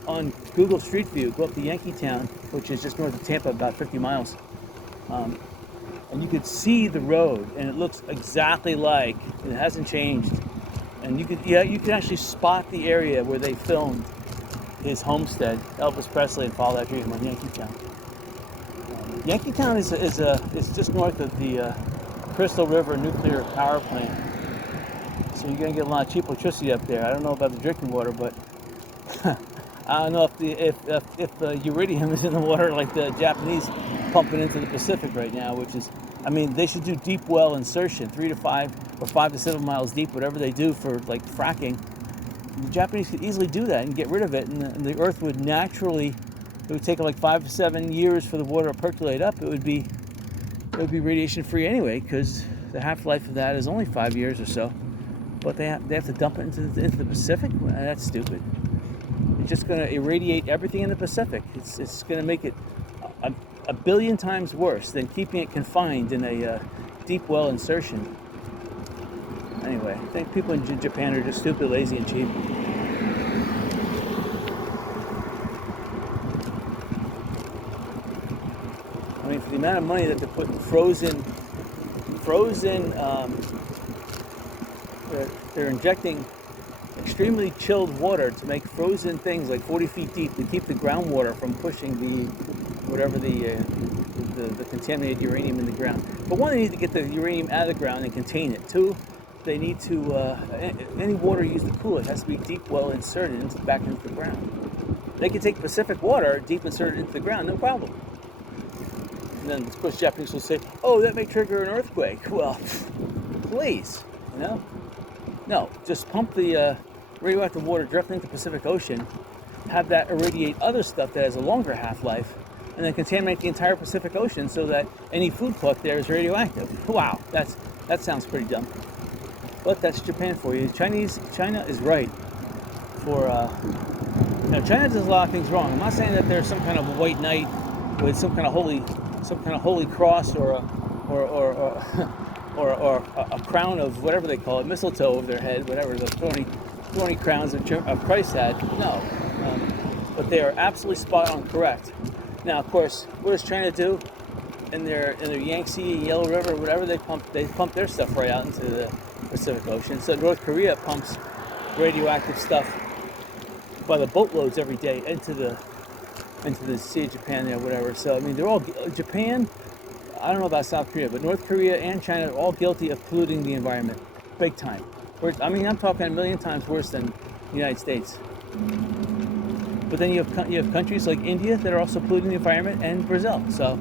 on Google Street View, go up to Yankeetown, which is just north of Tampa, about 50 miles. And you could see the road, and it looks exactly like, it hasn't changed. And you can actually spot the area where they filmed his homestead, Elvis Presley and Follow That Dream on Yankeetown. Yankeetown is just north of the Crystal River nuclear power plant. So you're gonna get a lot of cheap electricity up there. I don't know about the drinking water, but I don't know if the uridium is in the water like the Japanese pumping into the Pacific right now, which is, I mean, they should do deep well insertion, 3 to 5 or 5 to 7 miles deep, whatever they do for like fracking. The Japanese could easily do that and get rid of it, and the Earth would naturally, it would take like 5 to 7 years for the water to percolate up. It would be radiation free anyway, because the half-life of that is only 5 years or so. But they have to dump it into the Pacific? Well, that's stupid. It's just going to irradiate everything in the Pacific. It's going to make it a billion times worse than keeping it confined in a deep well insertion. Anyway, I think people in Japan are just stupid, lazy, and cheap. I mean, for the amount of money that they're putting they're injecting extremely chilled water to make frozen things like 40 feet deep to keep the groundwater from pushing the contaminated uranium in the ground. But one, they need to get the uranium out of the ground and contain it. Two, they need to any water used to cool it has to be deep well inserted back into the ground. They can take Pacific water, deep inserted into the ground, no problem. And then, of course, Japanese will say, "Oh, that may trigger an earthquake." Well, please, you know. No, just pump the radioactive water directly into the Pacific Ocean, have that irradiate other stuff that has a longer half-life, and then contaminate the entire Pacific Ocean so that any food caught there is radioactive. Wow, that sounds pretty dumb. But that's Japan for you. China is right for, China does a lot of things wrong. I'm not saying that there's some kind of a white knight with some kind of holy cross or a crown of whatever they call it, mistletoe over their head, whatever the thorny crowns of Christ had. No, but they are absolutely spot on correct. Now, of course, what does China do in their Yangtze, Yellow River, whatever they pump their stuff right out into the Pacific Ocean. So North Korea pumps radioactive stuff by the boatloads every day into the Sea of Japan there, whatever. So I mean, they're all Japan. I don't know about South Korea, but North Korea and China are all guilty of polluting the environment, big time. I mean, I'm talking a million times worse than the United States. But then you have countries like India that are also polluting the environment, and Brazil. So,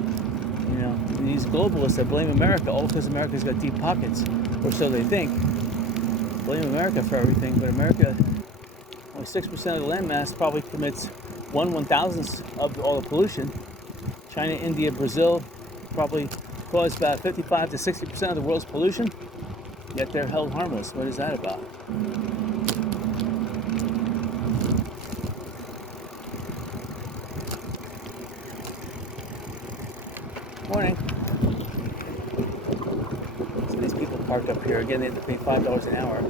these globalists that blame America, all because America's got deep pockets, or so they think, blame America for everything. But America, only 6% of the landmass probably commits 1/1000th of all the pollution. China, India, Brazil probably cause about 55 to 60% of the world's pollution, yet they're held harmless. What is that about? Morning. So these people parked up here. Again, they have to pay $5 an hour.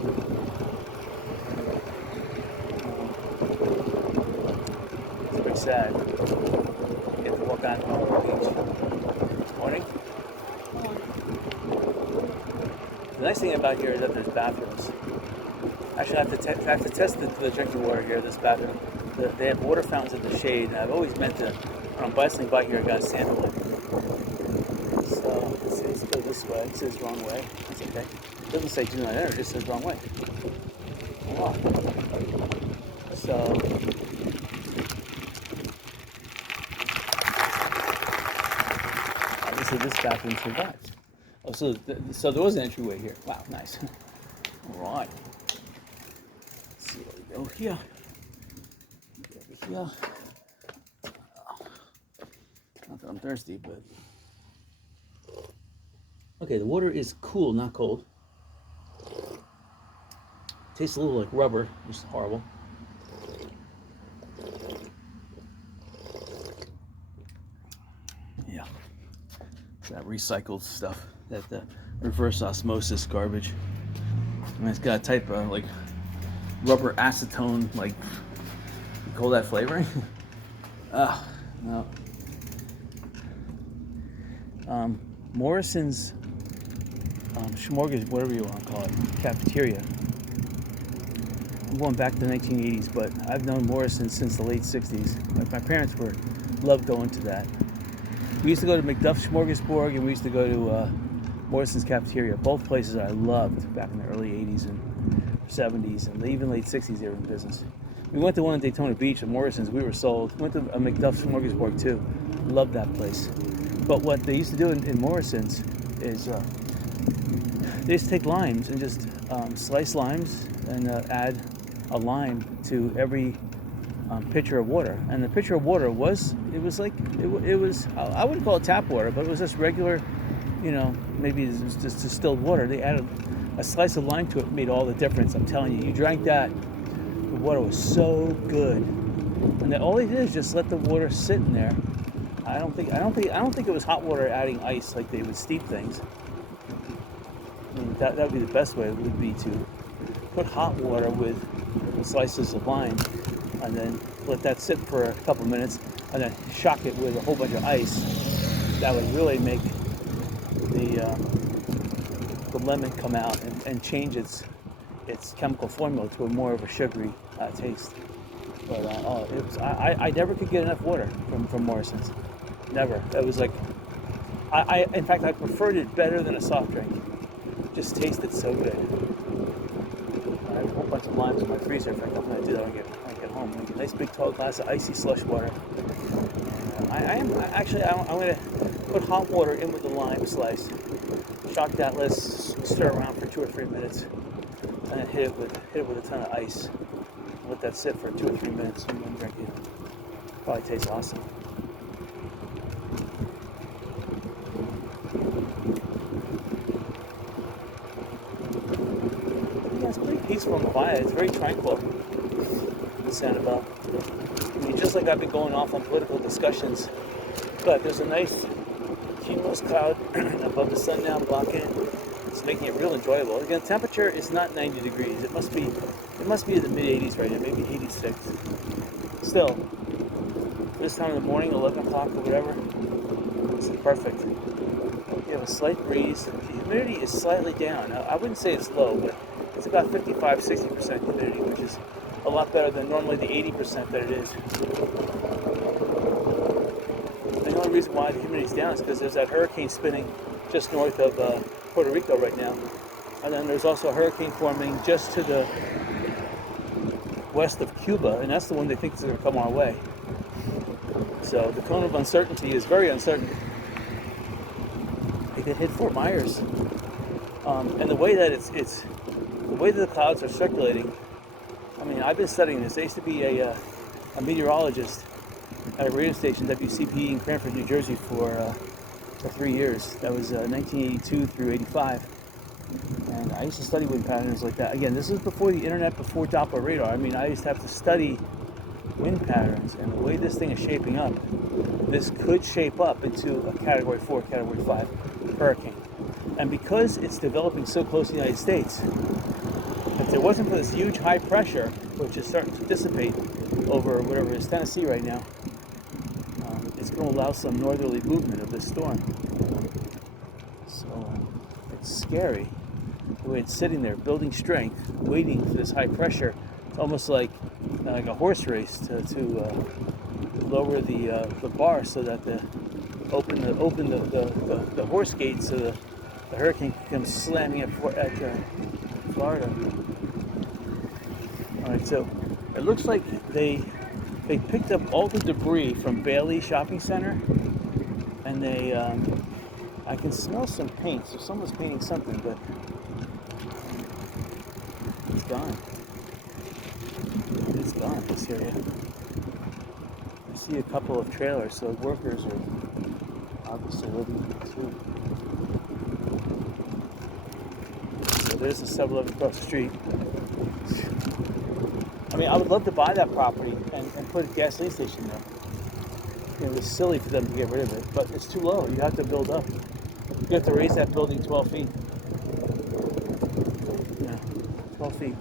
It's pretty sad. You have to walk on the beach. Morning. The nice thing about here is that there's bathrooms. Actually, I have to test the drinking water here. This bathroom. They have water fountains in the shade. And I've always meant to, when I'm bicycling by here, I got to sample it. So let's go this way. It says wrong way. That's okay. It doesn't say do not enter. It just says wrong way. Oh. So. Obviously, this bathroom survives. Oh, so there was an entryway here. Wow, nice. All right. Let's see where we go here. Over here. Not that I'm thirsty, but okay. The water is cool, not cold. Tastes a little like rubber, which is horrible. Yeah, that recycled stuff. That reverse osmosis garbage. And it's got a type of like rubber acetone, like you call that flavoring? No. Morrison's Schmorgas, whatever you want to call it, cafeteria. I'm going back to the 1980s, but I've known Morrison since the late 60s. My parents loved going to that. We used to go to McDuff's Smorgasburg, and we used to go to Morrison's cafeteria. Both places I loved back in the early 80s and 70s, and even late 60s they were in business. We went to one in Daytona Beach at Morrison's. We were sold. Went to a McDuff's Smorgasburg too. Loved that place. But what they used to do in Morrison's is they used to take limes and just slice limes and add a lime to every pitcher of water. And the pitcher of water was I wouldn't call it tap water, but it was just regular, maybe it was just distilled water. They added a slice of lime to it, made all the difference. I'm telling you, you drank that, the water was so good. And then all they did is just let the water sit in there. I don't think it was hot water adding ice like they would steep things. I mean, that would be the best way. It would be to put hot water with slices of lime, and then let that sit for a couple minutes, and then shock it with a whole bunch of ice. That would really make the lemon come out and change its chemical formula to a more of a sugary taste. But I never could get enough water from Morrison's. Never. It was like in fact I preferred it better than a soft drink. It just tasted so good. I have a whole bunch of limes in my freezer. In fact, I'm going to do that when I get home. Make a nice big tall glass of icy slush water. I'm going to put hot water in with the lime slice. Shock that, let's stir around for 2 or 3 minutes, and then hit it with a ton of ice. Let that sit for 2 or 3 minutes and then drink it. Probably tastes awesome. Yeah, it's pretty peaceful and quiet. It's very tranquil in Sanibel. I mean, just like I've been going off on political discussions, but there's a nice cumulus cloud above the sun now blocking it. It's making it real enjoyable. Again, temperature is not 90 degrees. It must be in the mid-80s right now, maybe 86. Still, this time of the morning, 11 o'clock or whatever, this is perfect. You have a slight breeze. The humidity is slightly down. Now, I wouldn't say it's low, but it's about 55-60% humidity, which is a lot better than normally the 80% that it is. And the only reason why the humidity is down is because there's that hurricane spinning just north of Puerto Rico right now. And then there's also a hurricane forming just to the west of Cuba, and that's the one they think is going to come our way. So the cone of uncertainty is very uncertain. It could hit Fort Myers, and the way that it's the way that the clouds are circulating. I mean, I've been studying this. I used to be a meteorologist at a radio station, WCPE in Cranford, New Jersey, for 3 years. That was 1982 through 85. And I used to study wind patterns like that. Again, this was before the internet, before Doppler radar. I mean, I used to have to study wind patterns, and the way this thing is shaping up, this could shape up into a Category 4, Category 5 hurricane. And because it's developing so close to the United States, if there wasn't for this huge high pressure, which is starting to dissipate over whatever is Tennessee right now, it's going to allow some northerly movement of this storm. So it's scary the way it's sitting there, building strength, waiting for this high pressure. It's almost like a horse race to lower the bar so that open the horse gate so the hurricane can come slamming at Florida. All right, so it looks like they picked up all the debris from Bailey Shopping Center, and I can smell some paint, so someone's painting something, but it's gone. It's gone, this area. I see a couple of trailers, so workers are obviously living too. So there's the 7-Eleven across the street. I mean, I would love to buy that property and put a gasoline station there. It was silly for them to get rid of it, but it's too low. You have to build up. You have to raise that building 12 feet. Yeah, 12 feet.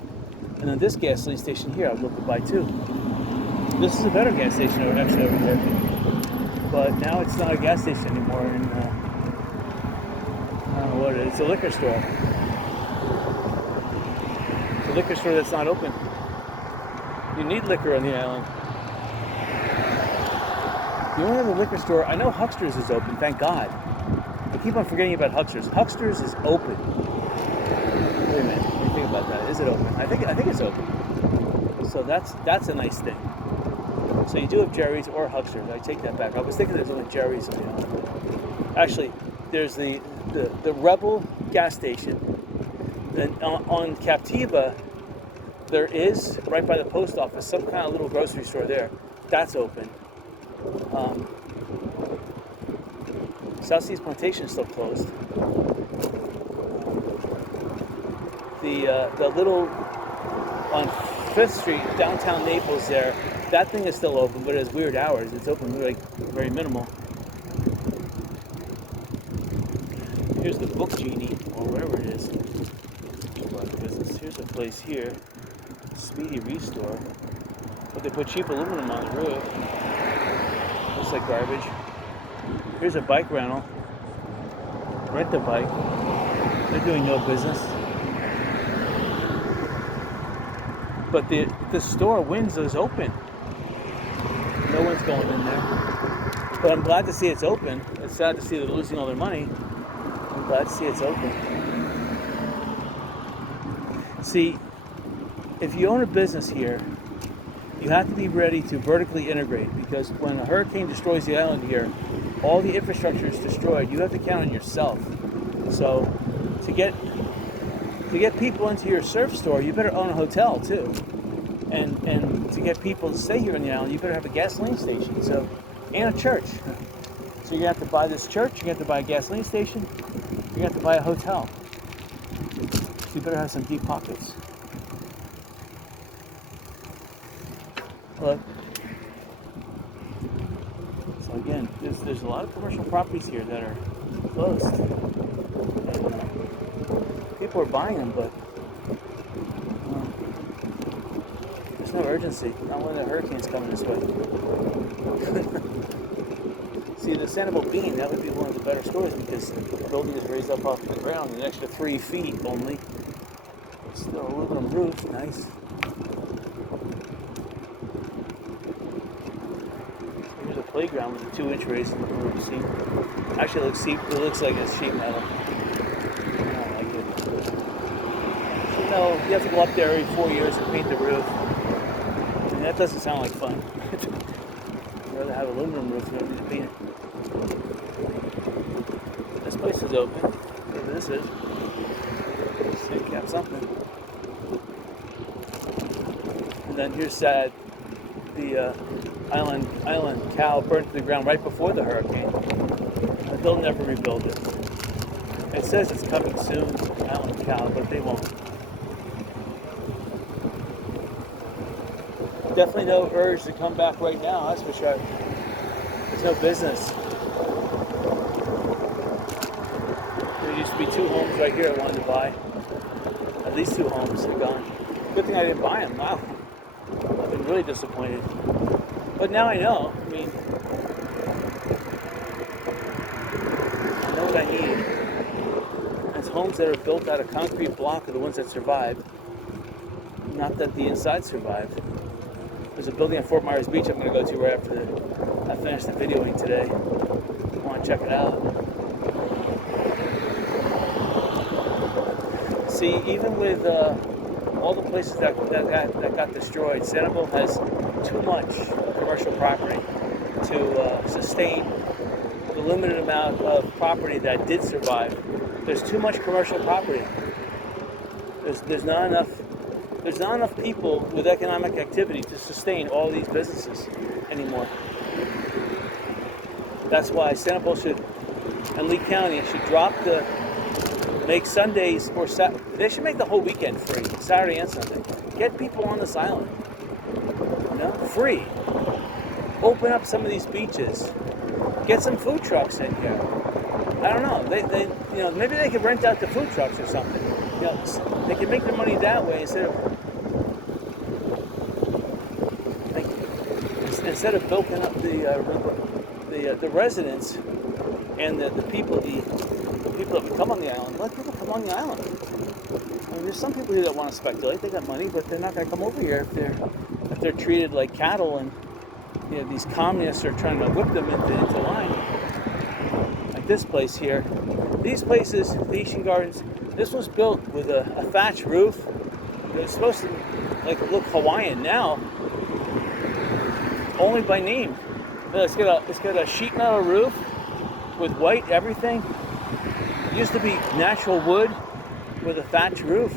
And then this gasoline station here, I would love to buy too. This is a better gas station actually over there. But now it's not a gas station anymore, and I don't know what it is. It's a liquor store. It's a liquor store that's not open. You need liquor on the island. You don't have a liquor store. I know Huckster's is open, thank God. I keep on forgetting about Huckster's. Huckster's is open. Wait a minute, let me think about that. Is it open? I think it's open. So that's a nice thing. So you do have Jerry's or Huckster's. I take that back. I was thinking there's only Jerry's on the island. Actually, there's the Rebel gas station. Then on Captiva, there is, right by the post office, some kind of little grocery store there. That's open. South Seas Plantation is still closed. The little, on 5th Street, downtown Naples there, that thing is still open, but it has weird hours. It's open like very minimal. Here's the Book Genie, or whatever it is. Here's a place here. Speedy Restore, but they put cheap aluminum on the roof. Looks like garbage. Here's a bike rental. Rent the bike. They're doing no business. But the store Windsor is open. No one's going in there. But I'm glad to see it's open. It's sad to see they're losing all their money. I'm glad to see it's open. See, if you own a business here, you have to be ready to vertically integrate, because when a hurricane destroys the island here, all the infrastructure is destroyed. You have to count on yourself. So to get people into your surf store, you better own a hotel too. And to get people to stay here on the island, you better have a gasoline station, and a church. So you have to buy this church, you have to buy a gasoline station, you have to buy a hotel. So you better have some deep pockets. Look. So again, there's a lot of commercial properties here that are closed. And, people are buying them, but there's no urgency. Not when the hurricane's coming this way. See, the Sanibel beam, that would be one of the better stores, because the building is raised up off the ground an extra 3 feet only. Still aluminum roof, nice. Playground with a 2-inch raise in the roof. See, actually, it looks like it's sheet metal. I don't like it. So, no, you have to go up there every 4 years and paint the roof. that doesn't sound like fun. I'd rather have aluminum roof than to paint it. This place is open. Whatever this is. Cap something. And then here's the island cow burnt to the ground right before the hurricane. But they'll never rebuild it. It says it's coming soon, island cow, but they won't. Definitely no urge to come back right now, that's for sure. There's no business. There used to be 2 homes right here I wanted to buy. At least 2 homes, they're gone. Good thing I didn't buy them, wow. I've been really disappointed. But now I know, I mean, I know what I need. It's homes that are built out of concrete block are the ones that survive. Not that the inside survive. There's a building at Fort Myers Beach I'm going to go to right after I finish the videoing today. I want to check it out. See, even with all the places that got destroyed, Sanibel has too much commercial property to sustain the limited amount of property that did survive. There's too much commercial property. There's not enough people with economic activity to sustain all these businesses anymore. That's why Sanibel and Lee County should make Sundays or they should make the whole weekend free, Saturday and Sunday. Get people on this island, free. Open up some of these beaches. Get some food trucks in here. I don't know. They maybe they could rent out the food trucks or something. They can make their money that way instead of bilking up the residents and the people that would come on the island. Let people come on the island. I mean, there's some people here that want to speculate. They got money, but they're not going to come over here if they're treated like cattle, and these communists are trying to whip them into line. Like this place here. These places, the Haitian Gardens, this was built with a thatch roof. It was supposed to look Hawaiian now, only by name. It's got a sheet metal roof with white everything. It used to be natural wood with a thatch roof,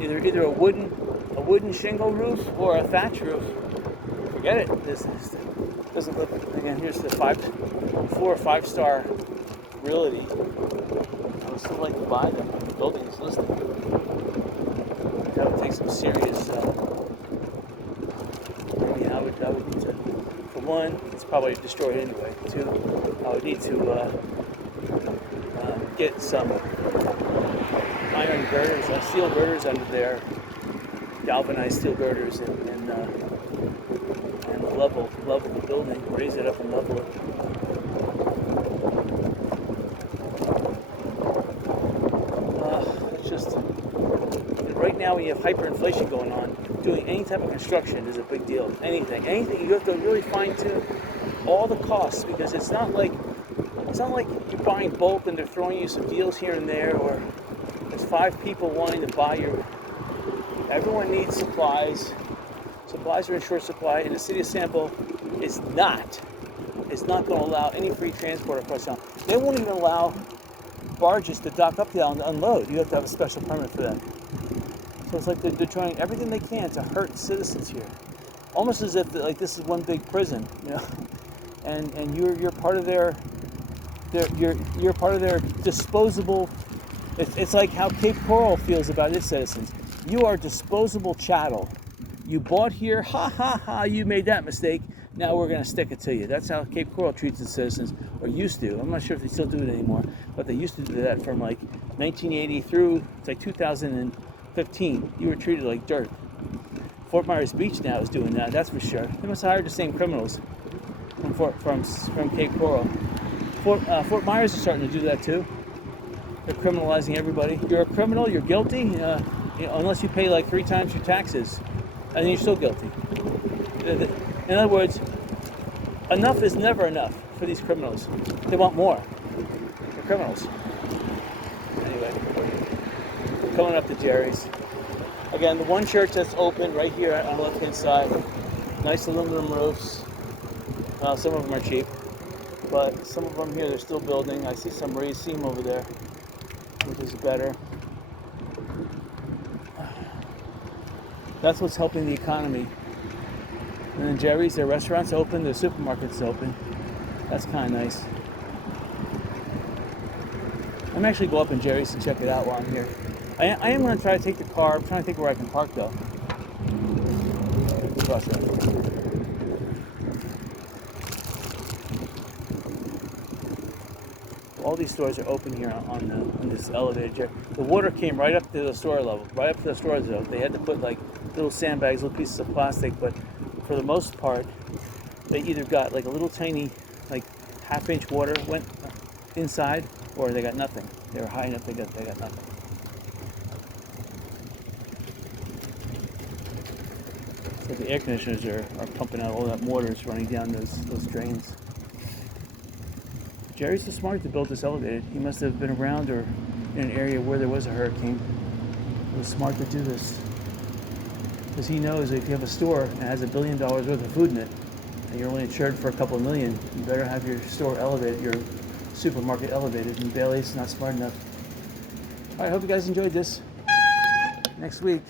either a wooden shingle roof or a thatch roof. Forget it. This doesn't look. Again, here's the 4 or 5 star realty. I would still like to buy them. The building is listed. That would take some serious. I would need to. For one, it's probably destroyed anyway. 2, I would need to get some iron girders, steel girders under there, galvanized steel girders, and level the building, raise it up and level it. It's just right now we have hyperinflation going on. Doing any type of construction is a big deal. Anything, you have to really fine tune all the costs, because it's not like you're buying bulk and they're throwing you some deals here and there, or there's 5 people wanting to buy your. Everyone needs supplies. Supplies are in short supply, and the city of Sanibel is not going to allow any free transport across town. They won't even allow barges to dock up the island to unload. You have to have a special permit for that. So it's like they're trying everything they can to hurt citizens here, almost as if this is one big prison, and you're part of their you're part of their disposable. It's like how Cape Coral feels about its citizens. You are disposable chattel. You bought here, ha ha ha, you made that mistake, now we're going to stick it to you. That's how Cape Coral treats its citizens, or used to. I'm not sure if they still do it anymore, but they used to do that from 1980 through 2015. You were treated like dirt. Fort Myers Beach now is doing that, that's for sure. They must have hired the same criminals from Cape Coral. Fort Myers is starting to do that too. They're criminalizing everybody. You're a criminal, you're guilty, unless you pay 3 times your taxes, and then you're still guilty. In other words, enough is never enough for these criminals. They want more. They're criminals. Anyway, coming up to Jerry's. Again, the one church that's open right here on the left-hand side Nice aluminum roofs. Some of them are cheap, but some of them here they're still building. I see some raised seam over there, which is better. That's what's helping the economy. And then Jerry's, their restaurants open, their supermarkets open. That's kind of nice. I'm actually go up in Jerry's and check it out while I'm here. I am going to try to take the car. I'm trying to think where I can park though. Cross that. All these stores are open here on this elevator. The water came right up to the store level, right up to the store zone. They had to put like little sandbags, little pieces of plastic, but for the most part, they either got like a little tiny, like half-inch water went inside, or they got nothing. They were high enough they got nothing. So the air conditioners are pumping out all that water is running down those drains. Jerry's so smart to build this elevated. He must have been around or in an area where there was a hurricane. He was smart to do this. Because he knows if you have a store that has $1 billion worth of food in it, and you're only insured for a couple of million, you better have your store elevated, your supermarket elevated, and Bailey's not smart enough. All right, I hope you guys enjoyed this. Next week,